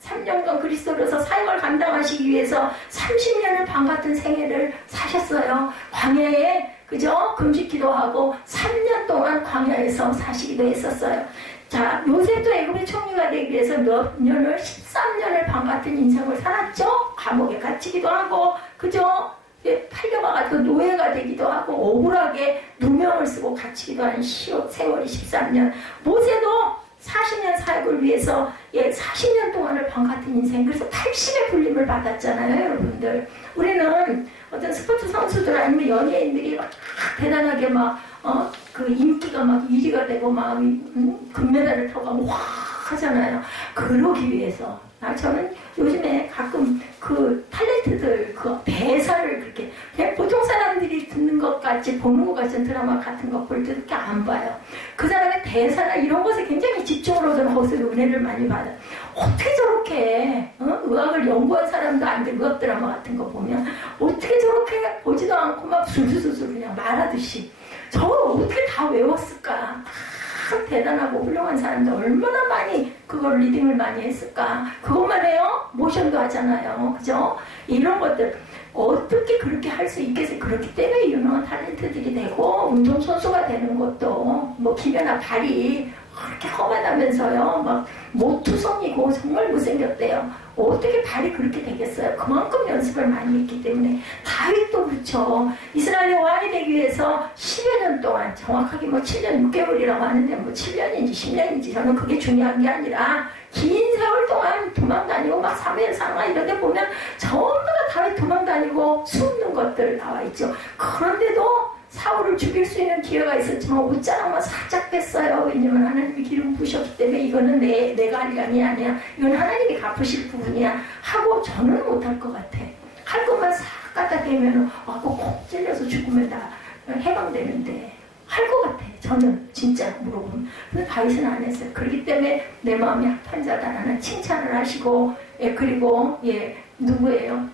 3년간 그리스도로서 사역을 감당하시기 위해서 30년을 밤같은 생애를 사셨어요. 광야에, 그죠? 금식기도 하고 3년 동안 광야에서 사시기도 했었어요. 자, 요셉도 애굽의 총리가 되기 위해서 몇 년을, 13년을 밤같은 인생을 살았죠? 감옥에 갇히기도 하고, 그죠? 팔려가가지고 노예가 억울하게 누명을 쓰고 갇히기도 한 세월이 13년. 모세도 40년 사역을 위해서 40년 동안을 밤같은 인생, 그래서 80의 불림을 받았잖아요, 여러분들. 우리는 어떤 스포츠 선수들 아니면 연예인들이 막 대단하게 그 인기가 막 1위가 되고 막 금메달을 타고 막 하잖아요. 그러기 위해서. 저는 요즘에 가끔 그 탤런트들 그 대사를 그렇게 그냥 보통 사람들이 듣는 것 같이 보는 것 같은 드라마 같은 거 볼 때 그렇게 안 봐요. 그 사람의 대사나 이런 것에 굉장히 집중을 하던 거기서 은혜를 많이 받아요. 어떻게 저렇게 의학을 연구한 사람도 안 돼. 의학 드라마 같은 거 보면 어떻게 저렇게 보지도 않고 막 술술술 그냥 말하듯이 저걸 어떻게 다 외웠을까. 대단하고 훌륭한 사람들 얼마나 많이 그걸 리딩을 많이 했을까. 그것만 해요? 모션도 하잖아요. 그죠? 이런 것들 어떻게 그렇게 할 수 있겠어요. 그렇기 때문에 유명한 탤런트들이 되고 운동선수가 되는 것도 뭐 김연아 발이 그렇게 험하다면서요. 막 모투성이고 정말 못생겼대요. 어떻게 발이 그렇게 되겠어요? 그만큼 연습을 많이 했기 때문에. 다윗도 그렇죠. 이스라엘의 왕이 되기 위해서 10여 년 동안, 정확하게 7년 6개월이라고 하는데 7년인지 10년인지 저는 그게 중요한 게 아니라 긴 세월 동안 도망다니고 막 사무엘 상하 이런 데 보면 전부 다 다윗 도망다니고 숨는 것들 나와 있죠. 그런데도 사울을 죽일 수 있는 기회가 있었지만 옷자락만 살짝 뺐어요. 왜냐면 하나님이 기름 부으셨기 때문에 이거는 내가 할 일이 아니야. 이건 하나님이 갚으실 부분이야. 하고 저는 못할 것 같아. 할 것만 싹 갖다 대면 꼭 찔려서 죽으면 다 해방되는데 할 것 같아. 저는 진짜 물어보면. 근데 다윗은 안 했어요. 그렇기 때문에 내 마음이 합한 자다라는 칭찬을 하시고 그리고 누구예요?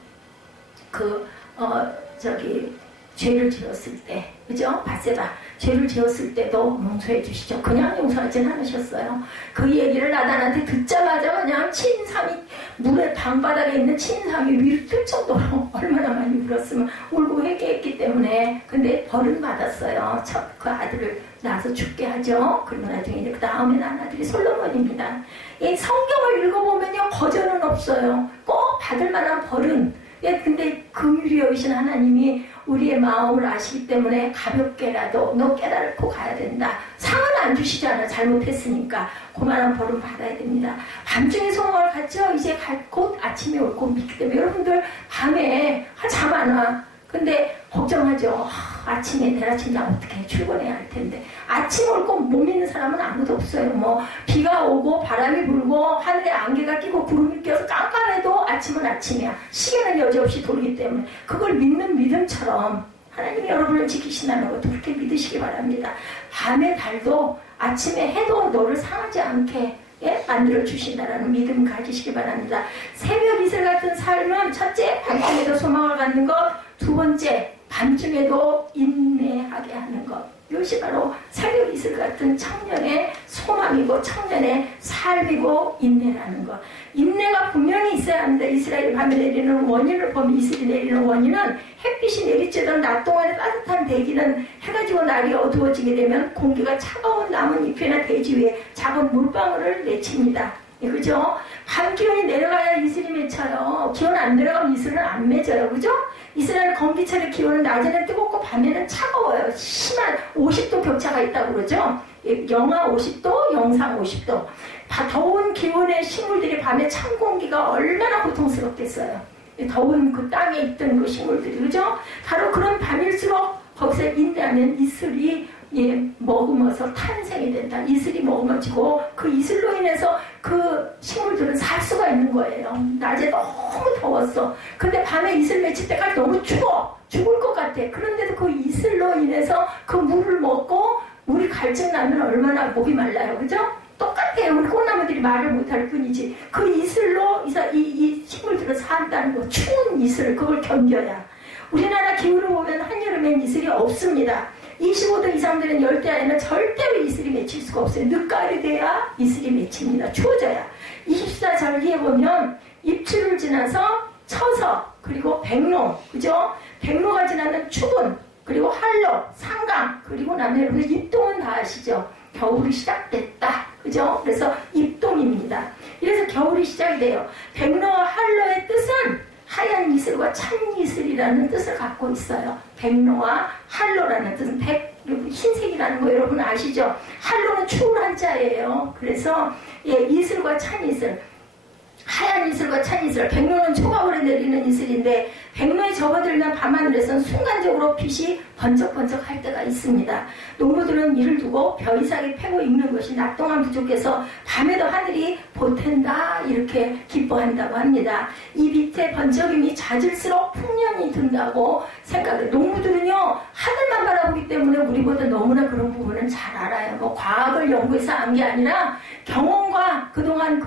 죄를 지었을 때, 그죠? 바세바 죄를 지었을 때도 용서해 주시죠. 그냥 용서하진 않으셨어요. 그 얘기를 나단한테 듣자마자 그냥 침상이 물의 방바닥에 있는 침상이 위로 뜰 정도로 얼마나 많이 울었으면 울고 회개했기 때문에. 근데 벌은 받았어요. 그 아들을 낳아서 죽게 하죠. 그리고 나중에 그 다음에 낳은 아들이 솔로몬입니다. 이 성경을 읽어보면요 거절은 없어요. 꼭 받을 만한 벌은. 근데 긍휼히 여기신 하나님이 우리의 마음을 아시기 때문에 가볍게라도 너 깨달고 가야 된다. 상은 안 주시잖아. 잘못했으니까. 그만한 벌은 받아야 됩니다. 밤중에 소망을 갖죠. 이제 곧 아침에 올 거 믿기 때문에. 여러분들 밤에 잠 안 와. 근데 걱정하죠. 아침에 내일 아침에 어떻게 출근해야 할 텐데. 아침 올 거 못 믿는 사람은 아무도 없어요. 비가 오고 바람이 불고 하늘에 안개가 끼고 구름이 껴서 깜깜해도 아침은 아침이야. 시계는 여지없이 돌기 때문에. 그걸 믿는 믿음처럼 하나님이 여러분을 지키신다는 것도 그렇게 믿으시기 바랍니다. 밤의 달도 아침에 해도 너를 상하지 않게 만들어 주신다라는 믿음 가지시기 바랍니다. 새벽 이슬 같은 삶은 첫째, 밤중에도 소망을 갖는 것. 두 번째, 밤중에도 인내하게 하는 것. 이것이 바로 새벽 이슬 같은 청년의 소망이고 청년의 삶이고 인내라는 것. 인내가 분명히 있어야 합니다. 이스라엘이 밤에 내리는 원인을 보면 이슬이 내리는 원인은 햇빛이 내리쬐던 낮 동안의 따뜻한 대기는 해가 지고 날이 어두워지게 되면 공기가 차가운 나뭇잎이나 대지 위에 작은 물방울을 내칩니다. 그죠? 밤 기온이 내려가야 이슬이 맺혀요. 기온 안 내려가면 이슬은 안 맺어요. 그죠? 이스라엘 건기철의 기온은 낮에는 뜨겁고 밤에는 차가워요. 심한 50도 격차가 있다고 그러죠. 영하 50도, 영상 50도. 더운 기온의 식물들이 밤에 찬 공기가 얼마나 고통스럽겠어요. 더운 그 땅에 있던 그 식물들이. 그죠? 바로 그런 밤일수록 거기서 인내하면 이슬이 머금어서 탄생이 된다. 이슬이 머금어지고 그 이슬로 인해서 그 식물들은 살 수가 있는 거예요. 낮에 너무 더웠어. 근데 밤에 이슬 맺힐 때까지 너무 추워. 죽을 것 같아. 그런데도 그 이슬로 인해서 그 물을 먹고 물이 갈증 나면 얼마나 목이 말라요. 그죠? 똑같아요. 우리 꽃나무들이 말을 못할 뿐이지. 그 이슬로 이 식물들은 산다는 거. 추운 이슬, 그걸 견뎌야. 우리나라 기후를 보면 한여름엔 이슬이 없습니다. 25도 이상 되는 열대야에는 절대로 이슬이 맺힐 수가 없어요. 늦가을이 돼야 이슬이 맺힙니다. 추워져야. 24절기에 보면 입추를 지나서 처서, 그리고 백로, 그죠? 백로가 지나면 추분, 그리고 한로, 상강, 그리고 나면 여러분들 입동은 다 아시죠? 겨울이 시작됐다. 그죠? 그래서 입동입니다. 이래서 겨울이 시작이 돼요. 백로와 한로의 뜻은 하얀 이슬과 찬 이슬이라는 뜻을 갖고 갖고 있어요. 백로와 한로라는 뜻은 흰색이라는 거 여러분 아시죠? 한로는 추울 한자예요. 그래서 이슬과 찬이슬, 하얀 이슬과 찬 이슬, 백로는 초가을에 내리는 이슬인데 백로에 접어들면 밤하늘에선 순간적으로 빛이 번쩍번쩍 할 때가 있습니다. 농부들은 이를 두고 벼이삭이 패고 익는 것이 낮 동안 부족해서 밤에도 하늘이 보탠다 이렇게 기뻐한다고 합니다. 이 밑에 번쩍임이 잦을수록 풍년이 든다고 생각해요. 농부들은요 하늘만 바라보기 때문에 우리보다 너무나 그런 부분은 잘 알아요. 뭐 과학을 연구해서 안 게 아니라 경험과 그동안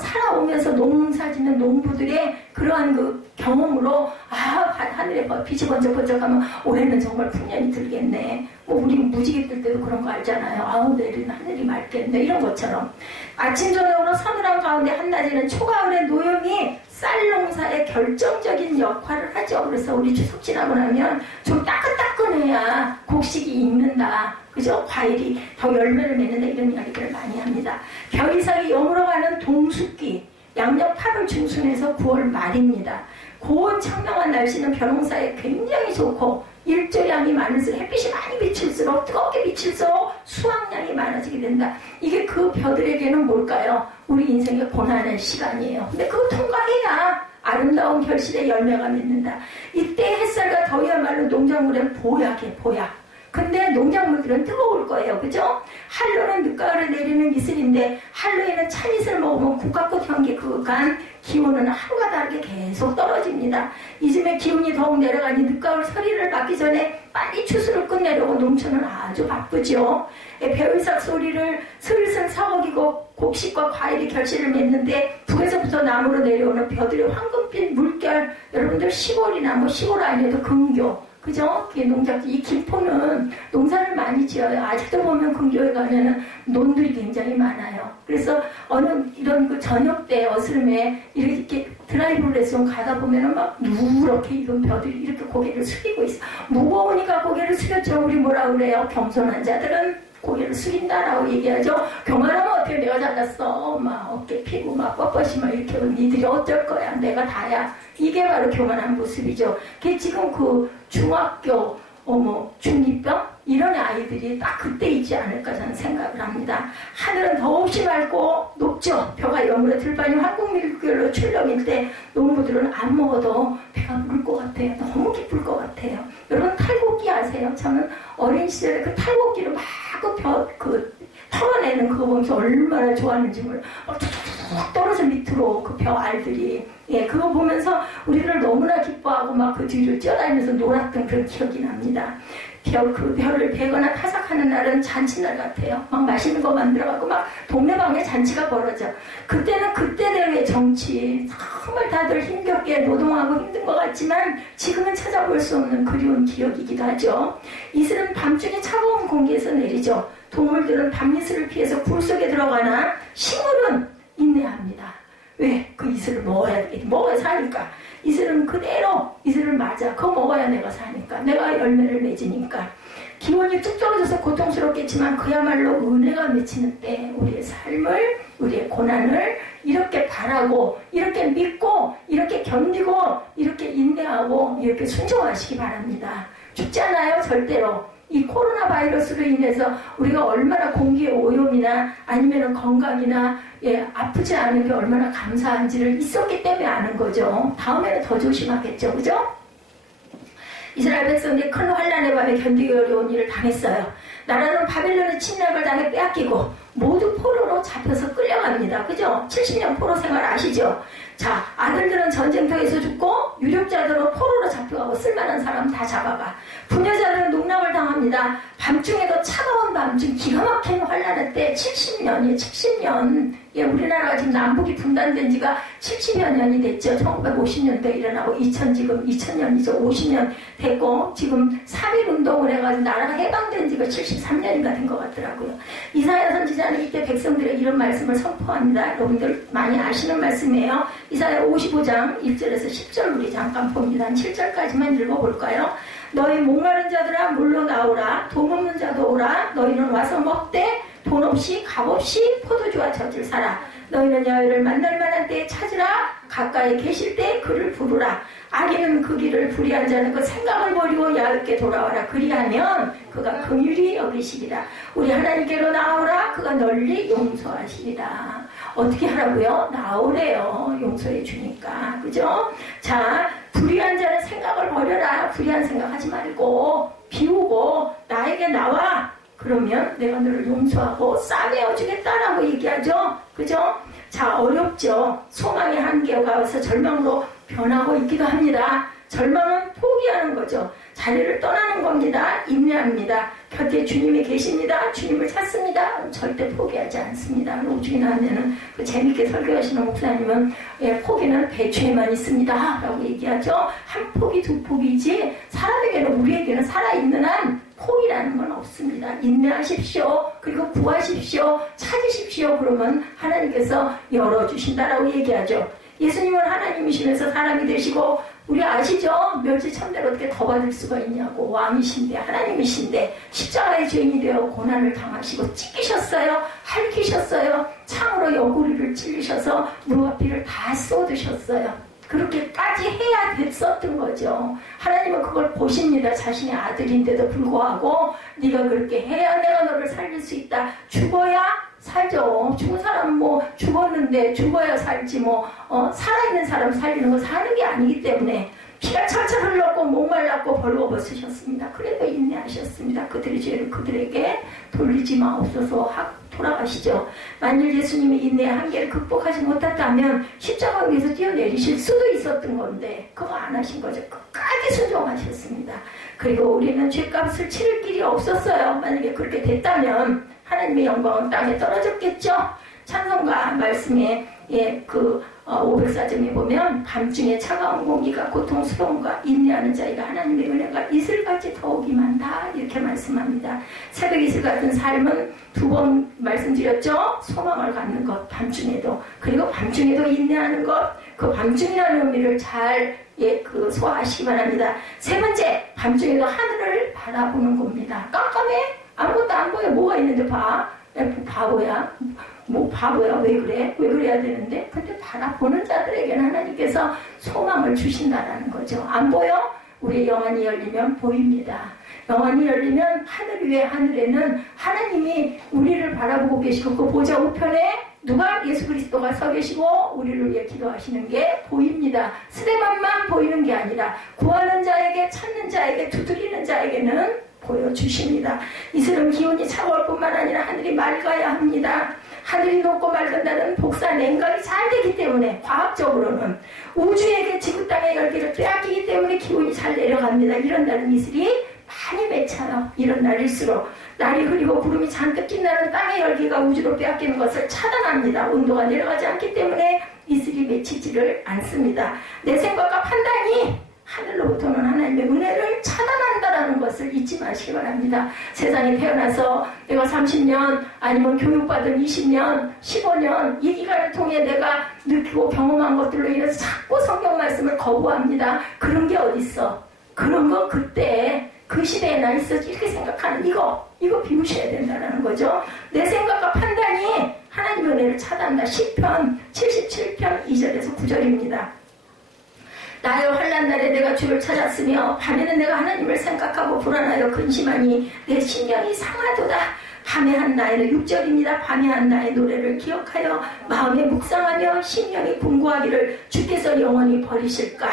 살아오면서 농사짓는 농부들의 그러한 그 경험으로 하늘에 빛이 번쩍번쩍하면 올해는 정말 풍년이 들겠네. 뭐 우리 무지개 뜰 때도 그런 거 알잖아요. 내일은 하늘이 맑겠네. 이런 것처럼 아침 저녁으로 서늘한 가운데 한낮에는 초가을의 노염이 쌀 농사에 결정적인 역할을 하죠. 그래서 우리 추석 지나고 나면 좀 따끈따끈해야 곡식이 익는다. 그죠? 과일이 더 열매를 맺는다 이런 이야기들을 많이 합니다. 벼이삭이 여물어가는 동숙기 양력 8월 중순에서 9월 말입니다. 고온 청명한 날씨는 벼농사에 굉장히 좋고 일조량이 많을수록 햇빛이 많이 비칠수록 뜨겁게 비칠수록 수확량이 많아지게 된다. 이게 그 벼들에게는 뭘까요? 우리 인생의 고난의 시간이에요. 근데 그거 통과해야 아름다운 결실의 열매가 맺는다. 이때 햇살과 더위야말로 농작물엔 보약이에요. 보약. 근데 농작물들은 뜨거울 거예요. 그죠? 한로는 늦가을에 내리는 이슬인데 한로에는 찬이슬을 먹으면 국화꽃 향기 그간 기온은 하루가 다르게 계속 떨어집니다. 이즘에 기온이 더욱 내려가니 늦가을 서리를 맞기 전에 빨리 추수를 끝내려고 농촌은 아주 바쁘죠. 벼이삭 소리를 슬슬 사먹이고 곡식과 과일이 결실을 맺는데 북에서부터 남으로 내려오는 벼들의 황금빛 물결 여러분들 시골이나 뭐 시골 아니어도 근교 그죠? 이 김포는 농사를 많이 지어요. 아직도 보면 근교에 가면은 논들이 굉장히 많아요. 그래서 이런 그 저녁 때 어스름에 이렇게 드라이브를 해서 가다 보면은 막 누렇게 익은 벼들이 이렇게 고개를 숙이고 있어. 무거우니까 고개를 숙였죠. 우리 뭐라 그래요? 겸손한 자들은 고개를 숙인다라고 얘기하죠. 교만하면 어떻게 내가 잘났어. 막 어깨 피고 막 뻣뻣이 막 이렇게 니들이 어쩔 거야. 내가 다야. 이게 바로 교만한 모습이죠. 그게 지금 그 중학교, 중2병 이런 아이들이 딱 그때 있지 않을까 저는 생각을 합니다. 하늘은 더없이 맑고 높죠. 벼가 여물어 들판이 황금밀결로 출렁일 때 농부들은 안 먹어도 배가 부를 것 같아요. 너무 기쁠 것 같아요. 여러분 탈곡기 아세요? 저는 어린 시절에 그 탈곡기를 막 털어내는 그거 보면서 얼마나 좋아하는지 몰라요. 툭툭 떨어져 밑으로 그 벼 알들이 그거 보면서 우리를 너무나 기뻐하고 막 그 뒤를 뛰어다니면서 놀았던 그런 기억이 납니다. 그 벼를 베거나 타삭하는 날은 잔치날 같아요. 막 맛있는 거 만들어갖고 막 동네방네 잔치가 벌어져. 그때는 그때대로의 정치 정말 다들 힘겹게 노동하고 힘든 것 같지만 지금은 찾아볼 수 없는 그리운 기억이기도 하죠. 이슬은 밤중에 차가운 공기에서 내리죠. 동물들은 밤이슬을 피해서 굴 속에 들어가나 식물은 인내합니다. 왜? 그 이슬을 먹어야 사니까. 이슬은 그대로 이슬을 맞아. 그거 먹어야 내가 사니까. 내가 열매를 맺으니까. 기온이 뚝 떨어져서 고통스럽겠지만 그야말로 은혜가 맺히는 때 우리의 삶을, 우리의 고난을 이렇게 바라고, 이렇게 믿고, 이렇게 견디고, 이렇게 인내하고, 이렇게 순종하시기 바랍니다. 죽지 않아요, 절대로. 이 코로나 바이러스로 인해서 우리가 얼마나 공기의 오염이나 아니면 건강이나 아프지 않은 게 얼마나 감사한지를 있었기 때문에 아는 거죠. 다음에는 더 조심하겠죠. 그죠? 이스라엘 백성들이 큰 환란의 밤에 견디기 어려운 일을 당했어요. 나라는 바벨론의 침략을 당해 빼앗기고 모두 포로로 잡혀서 끌려갑니다. 그죠? 70년 포로 생활 아시죠? 자, 아들들은 전쟁터에서 죽고 유력자들은 포로로 잡혀가고 쓸만한 사람 다 잡아가. 부녀자들은 농락을 당합니다. 밤중에도 차가운 밤중 기가 막힌 환란의 때 70년이에요. 70년. 우리나라가 지금 남북이 분단된 지가 70여 년이 됐죠. 1950년대에 일어나고 2000년이죠. 50년 됐고 지금 3.1운동을 해가지고 나라가 해방된 지가 73년인가 된 것 같더라고요. 이사야 선지자는 이때 백성들에게 이런 말씀을 선포합니다. 여러분들 많이 아시는 말씀이에요. 이사야 55장 1절에서 10절 우리 잠깐 봅니다. 한 7절까지만 읽어볼까요? 너희 목마른 자들아 물러 나오라. 돈 없는 자도 오라. 너희는 와서 먹되 돈 없이 값 없이 포도주와 젖을 사라. 너희는 여호와를 만날 만한 때에 찾으라. 가까이 계실 때 그를 부르라. 악인은 그 길을 불의한 자는 그 생각을 버리고 야곱께 돌아와라. 그리하면 그가 긍휼히 여기시리라. 우리 하나님께로 나오라. 그가 널리 용서하시리라. 어떻게 하라고요? 나오래요. 용서해 주니까. 그죠? 자, 불의한 자는 생각을 버려라. 불의한 생각하지 말고 비우고 나에게 나와. 그러면 내가 너를 용서하고 싸매어 주겠다라고 얘기하죠. 그죠? 자, 어렵죠. 소망의 한계가 와서 절망으로 변하고 있기도 합니다. 절망은 포기하는 거죠. 자리를 떠나는 겁니다. 인내합니다. 곁에 주님이 계십니다. 주님을 찾습니다. 절대 포기하지 않습니다. 오죽이나 하면은 그 재밌게 설교하시는 목사님은 포기는 배추에만 있습니다 라고 얘기하죠. 한 포기 두 포기지 사람에게는 우리에게는 살아있는 한 포기라는 건 없습니다. 인내하십시오. 그리고 구하십시오. 찾으십시오. 그러면 하나님께서 열어주신다라고 얘기하죠. 예수님은 하나님이시면서 사람이 되시고 우리 아시죠? 멸지참배를 어떻게 더 받을 수가 있냐고. 왕이신데 하나님이신데 십자가의 죄인이 되어 고난을 당하시고 찢기셨어요. 핥히셨어요. 창으로 옆구리를 찔리셔서 무릎 피를 다 쏟으셨어요. 그렇게까지 해야 됐었던 거죠. 하나님은 그걸 보십니다. 자신의 아들인데도 불구하고 네가 그렇게 해야 내가 너를 살릴 수 있다. 죽어야 살죠. 죽은 사람 뭐 죽었는데 죽어야 살지 뭐 살아있는 사람 살리는 거 사는 게 아니기 때문에 피가 철철 흘렀고 목말랐고 벌거벗으셨습니다. 그래도 인내하셨습니다. 그들의 죄를 그들에게 돌리지 마옵소서 하고 돌아가시죠. 만일 예수님이 인내의 한계를 극복하지 못했다면 십자가 위에서 뛰어내리실 수도 있었던 건데 그거 안 하신 거죠. 끝까지 순종하셨습니다. 그리고 우리는 죄값을 치를 길이 없었어요. 만약에 그렇게 됐다면 하나님의 영광은 땅에 떨어졌겠죠. 찬송가 말씀에 504점에 보면 밤중에 차가운 공기가 고통스러움과 인내하는 자에게 하나님의 은혜가 이슬같이 더욱이 많다 이렇게 말씀합니다. 새벽 이슬 같은 삶은 두 번 말씀드렸죠. 소망을 갖는 것 밤중에도 그리고 밤중에도 인내하는 것 그 밤중이라는 의미를 잘 소화하시기 바랍니다. 세 번째 밤중에도 하늘을 바라보는 겁니다. 깜깜해 아무것도 안 보여. 뭐가 있는데 봐. 바보야. 뭐 바보야. 왜 그래? 왜 그래야 되는데? 근데 바라보는 자들에게는 하나님께서 소망을 주신다라는 거죠. 안 보여? 우리의 영안이 열리면 보입니다. 영안이 열리면 하늘 위에 하늘에는 하나님이 우리를 바라보고 계시고 그 보좌 우편에 누가? 예수 그리스도가 서 계시고 우리를 위해 기도하시는 게 보입니다. 스데반만 보이는 게 아니라 구하는 자에게 찾는 자에게 두드리는 자에게는 보여주십니다. 이슬은 기온이 차가울 뿐만 아니라 하늘이 맑아야 합니다. 하늘이 높고 맑은다는 복사 냉각이 잘 되기 때문에 과학적으로는 우주에게 지구 땅의 열기를 빼앗기기 때문에 기온이 잘 내려갑니다. 이런 날은 이슬이 많이 맺혀요. 이런 날일수록 날이 흐리고 구름이 잔뜩 낀 날은 땅의 열기가 우주로 빼앗기는 것을 차단합니다. 온도가 내려가지 않기 때문에 이슬이 맺히지를 않습니다. 내 생각과 판단이 하늘로부터는 하나님의 은혜를 차단한다라는 것을 잊지 마시기 바랍니다. 세상에 태어나서 내가 30년 아니면 교육받은 20년, 15년 이 기간을 통해 내가 느끼고 경험한 것들로 인해서 자꾸 성경 말씀을 거부합니다. 그런 게 어딨어. 그런 거 그때 그 시대에 나 있었지 이렇게 생각하는 이거 비우셔야 된다는 거죠. 내 생각과 판단이 하나님의 은혜를 차단한다. 시편 77편 2절에서 9절입니다. 나의 환난 날에 내가 주를 찾았으며 밤에는 내가 하나님을 생각하고 불안하여 근심하니 내 심령이 상하도다. 밤에 한 나의 6절입니다. 밤에 한 나의 노래를 기억하여 마음에 묵상하며 심령이 궁구하기를 주께서 영원히 버리실까?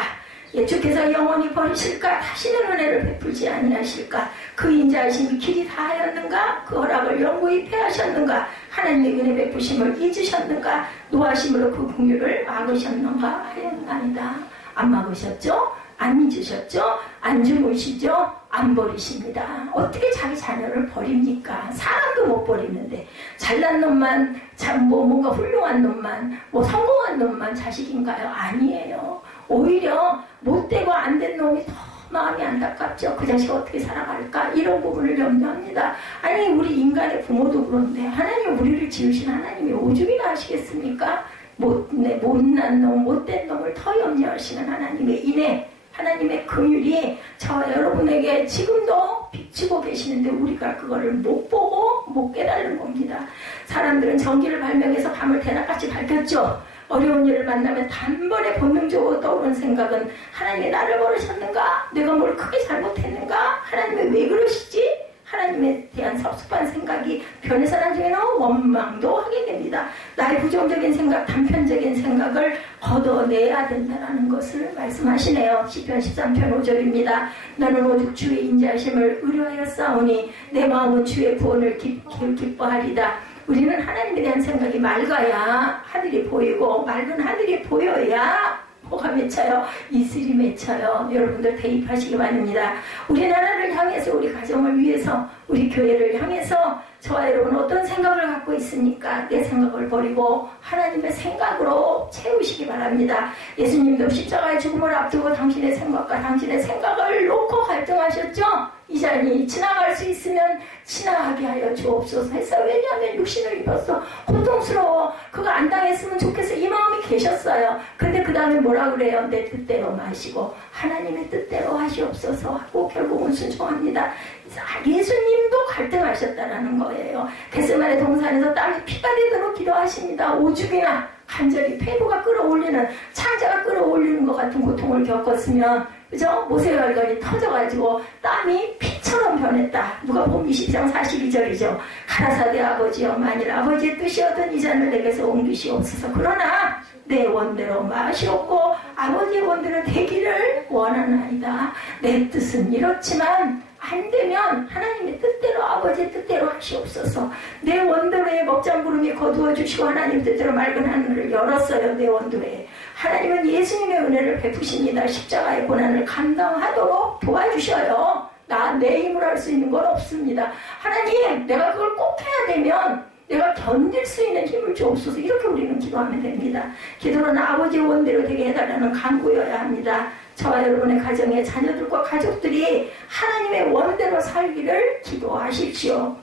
주께서 영원히 버리실까? 다시는 은혜를 베풀지 아니하실까? 그 인자하심이 길이 다하였는가? 그 허락을 영구히 패하셨는가? 하나님의 은혜 베푸심을 잊으셨는가? 노하심으로 그 긍휼을 막으셨는가 하였나이다. 안 막으셨죠? 안 잊으셨죠? 안 주무시죠? 안 버리십니다. 어떻게 자기 자녀를 버립니까? 사람도 못 버리는데 잘난 놈만 뭔가 훌륭한 놈만 성공한 놈만 자식인가요? 아니에요. 오히려 못되고 안 된 놈이 더 마음이 안타깝죠. 그 자식 어떻게 살아갈까? 이런 부분을 염려합니다. 아니 우리 인간의 부모도 그런데 하나님 우리를 지으신 하나님이 오죽이나 하시겠습니까? 못난 놈, 못된 놈을 더 염려하시는 하나님의 인애, 하나님의 긍휼이 저와 여러분에게 지금도 비추고 계시는데 우리가 그거를 못 보고 못 깨달는 겁니다. 사람들은 전기를 발명해서 밤을 대낮같이 밝혔죠. 어려운 일을 만나면 단번에 본능적으로 떠오르는 생각은 하나님이 나를 버리셨는가? 내가 뭘 크게 잘못했는가? 하나님이 왜 그러시지? 하나님에 대한 섭섭한 생각이 변해서 나중에는 원망도 하게 됩니다. 나의 부정적인 생각, 단편적인 생각을 걷어내야 된다는 것을 말씀하시네요. 시편 13편 5절입니다. 나는 오직 주의 인자하심을 의뢰하여 싸우니 내 마음은 주의 구원을 기뻐하리다. 우리는 하나님에 대한 생각이 맑아야 하늘이 보이고 맑은 하늘이 보여야 뭐가 맺혀요? 이슬이 맺혀요. 여러분들 대입하시기 바랍니다. 우리나라를 향해서 우리 가정을 위해서 우리 교회를 향해서 저와 여러분 어떤 생각을 갖고 있습니까? 내 생각을 버리고 하나님의 생각으로 채우시기 바랍니다. 예수님도 십자가의 죽음을 앞두고 당신의 생각과 당신의 생각을 놓고 갈등하셨죠? 이 자리 지나갈 수 있으면 지나가게 하여 주옵소서 했어. 왜냐하면 육신을 입었어. 고통스러워. 그거 안 당했으면 좋겠어. 이 마음이 계셨어요. 근데 그 다음에 뭐라 그래요? 내 뜻대로 마시고 하나님의 뜻대로 하시옵소서 하고 결국은 순종합니다. 예수님도 갈등하셨다라는 거예요. 겟세마네 동산에서 땀이 피가 되도록 기도하십니다. 오죽이나 간절히 폐부가 끌어올리는 창자가 끌어올리는 것 같은 고통을 겪었으면 그죠? 모세혈관이 터져가지고 땀이 피처럼 변했다. 누가복음 22장 42절이죠. 가라사대 아버지여 만일 아버지의 뜻이었던 이 잔을 내게서 옮기시옵소서. 그러나 내 원대로 마시옵고 아버지의 원대로 되기를 원하나이다. 내 뜻은 이렇지만 안 되면 하나님의 뜻대로 아버지의 뜻대로 하시옵소서. 내 원도로에 먹장구름이 거두어 주시고 하나님 뜻대로 맑은 하늘을 열었어요. 내 원도에 하나님은 예수님의 은혜를 베푸십니다. 십자가의 고난을 감당하도록 도와주셔요. 내 힘으로 할 수 있는 건 없습니다. 하나님 내가 그걸 꼭 해야 되면 내가 견딜 수 있는 힘을 주옵소서. 이렇게 우리는 기도하면 됩니다. 기도는 아버지의 원대로 되게 해달라는 간구여야 합니다. 저와 여러분의 가정의 자녀들과 가족들이 하나님의 원대로 살기를 기도하십시오.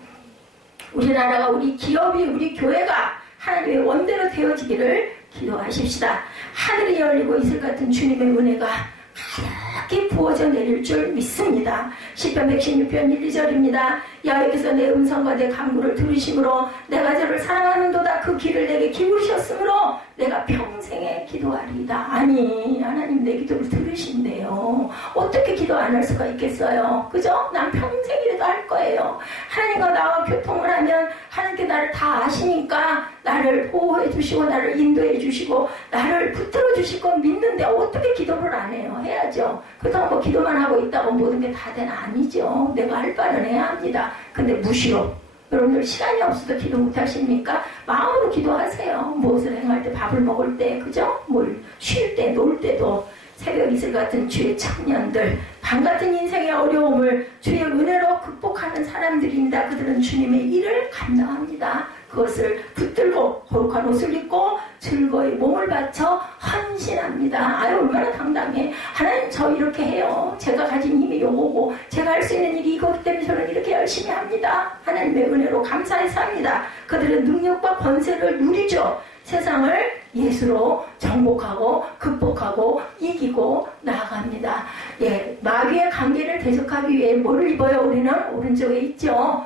우리나라가 우리 기업이 우리 교회가 하나님의 원대로 되어지기를 기도하십시다. 하늘이 열리고 이슬 같은 주님의 은혜가 가득히 부어져 내릴 줄 믿습니다. 시편 116편 1, 2절입니다. 여호와께서 내 음성과 내 간구를 들으심으로 내가 저를 사랑하는도다. 그 귀를 내게 기울이셨으므로 내가 평생에 기도하리이다. 아니 하나님 내 기도를 들으신대요. 어떻게 기도 안 할 수가 있겠어요? 그죠? 난 평생이라도 할 거예요. 하나님과 나와 교통을 하면 하나님께 나를 다 아시니까 나를 보호해 주시고 나를 인도해 주시고 나를 붙들어 주실 건 믿는데 어떻게 기도를 안 해요? 해야죠. 그렇다고 뭐 기도만 하고 있다고 모든 게 다 되나? 아니죠. 내가 할 바는 해야 합니다. 근데 무시로 여러분들 시간이 없어도 기도 못 하십니까? 마음으로 기도하세요. 무엇을 행할 때, 밥을 먹을 때, 그죠? 뭘 쉴 때, 놀 때도 새벽 이슬 같은 주의 청년들, 밤 같은 인생의 어려움을 주의 은혜로 극복하는 사람들입니다. 그들은 주님의 일을 감당합니다. 그것을 붙들고 거룩한 옷을 입고 즐거이 몸을 바쳐 헌신합니다. 아유 얼마나 당당해. 하나님 저 이렇게 해요. 제가 가진 힘이 요거고 제가 할 수 있는 일이 이거기 때문에 저는 이렇게 열심히 합니다. 하나님의 은혜로 감사해서 합니다. 그들은 능력과 권세를 누리죠. 세상을 예수로 정복하고 극복하고 이기고 나아갑니다. 예, 마귀의 관계를 대적하기 위해 뭐를 입어요? 우리는 오른쪽에 있죠.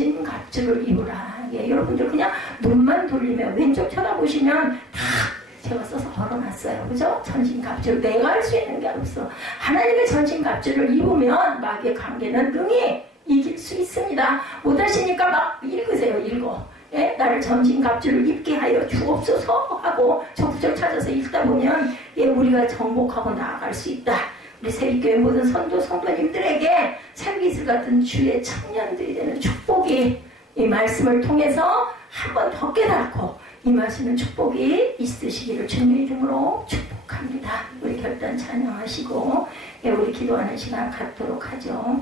전신갑주를 입으라. 예, 여러분들 그냥 눈만 돌리면 왼쪽 쳐다보시면 다 제가 써서 걸어놨어요. 그죠? 전신갑주. 내가 할 수 있는 게 없어. 하나님의 전신갑주를 입으면 마귀의 관계는 능히 이길 수 있습니다. 못하시니까 막 읽으세요. 읽어. 예, 나를 전신갑주를 입게 하여 주옵소서 하고 적구절 찾아서 읽다 보면 예, 우리가 정복하고 나아갈 수 있다. 우리 세리교회 모든 선도 성도님들에게 새기슬 같은 주의 청년들이 되는 축복이 이 말씀을 통해서 한 번 더 깨닫고 임하시는 축복이 있으시기를 주님의 이름으로 축복합니다. 우리 결단 찬양하시고 예, 우리 기도하는 시간 갖도록 하죠.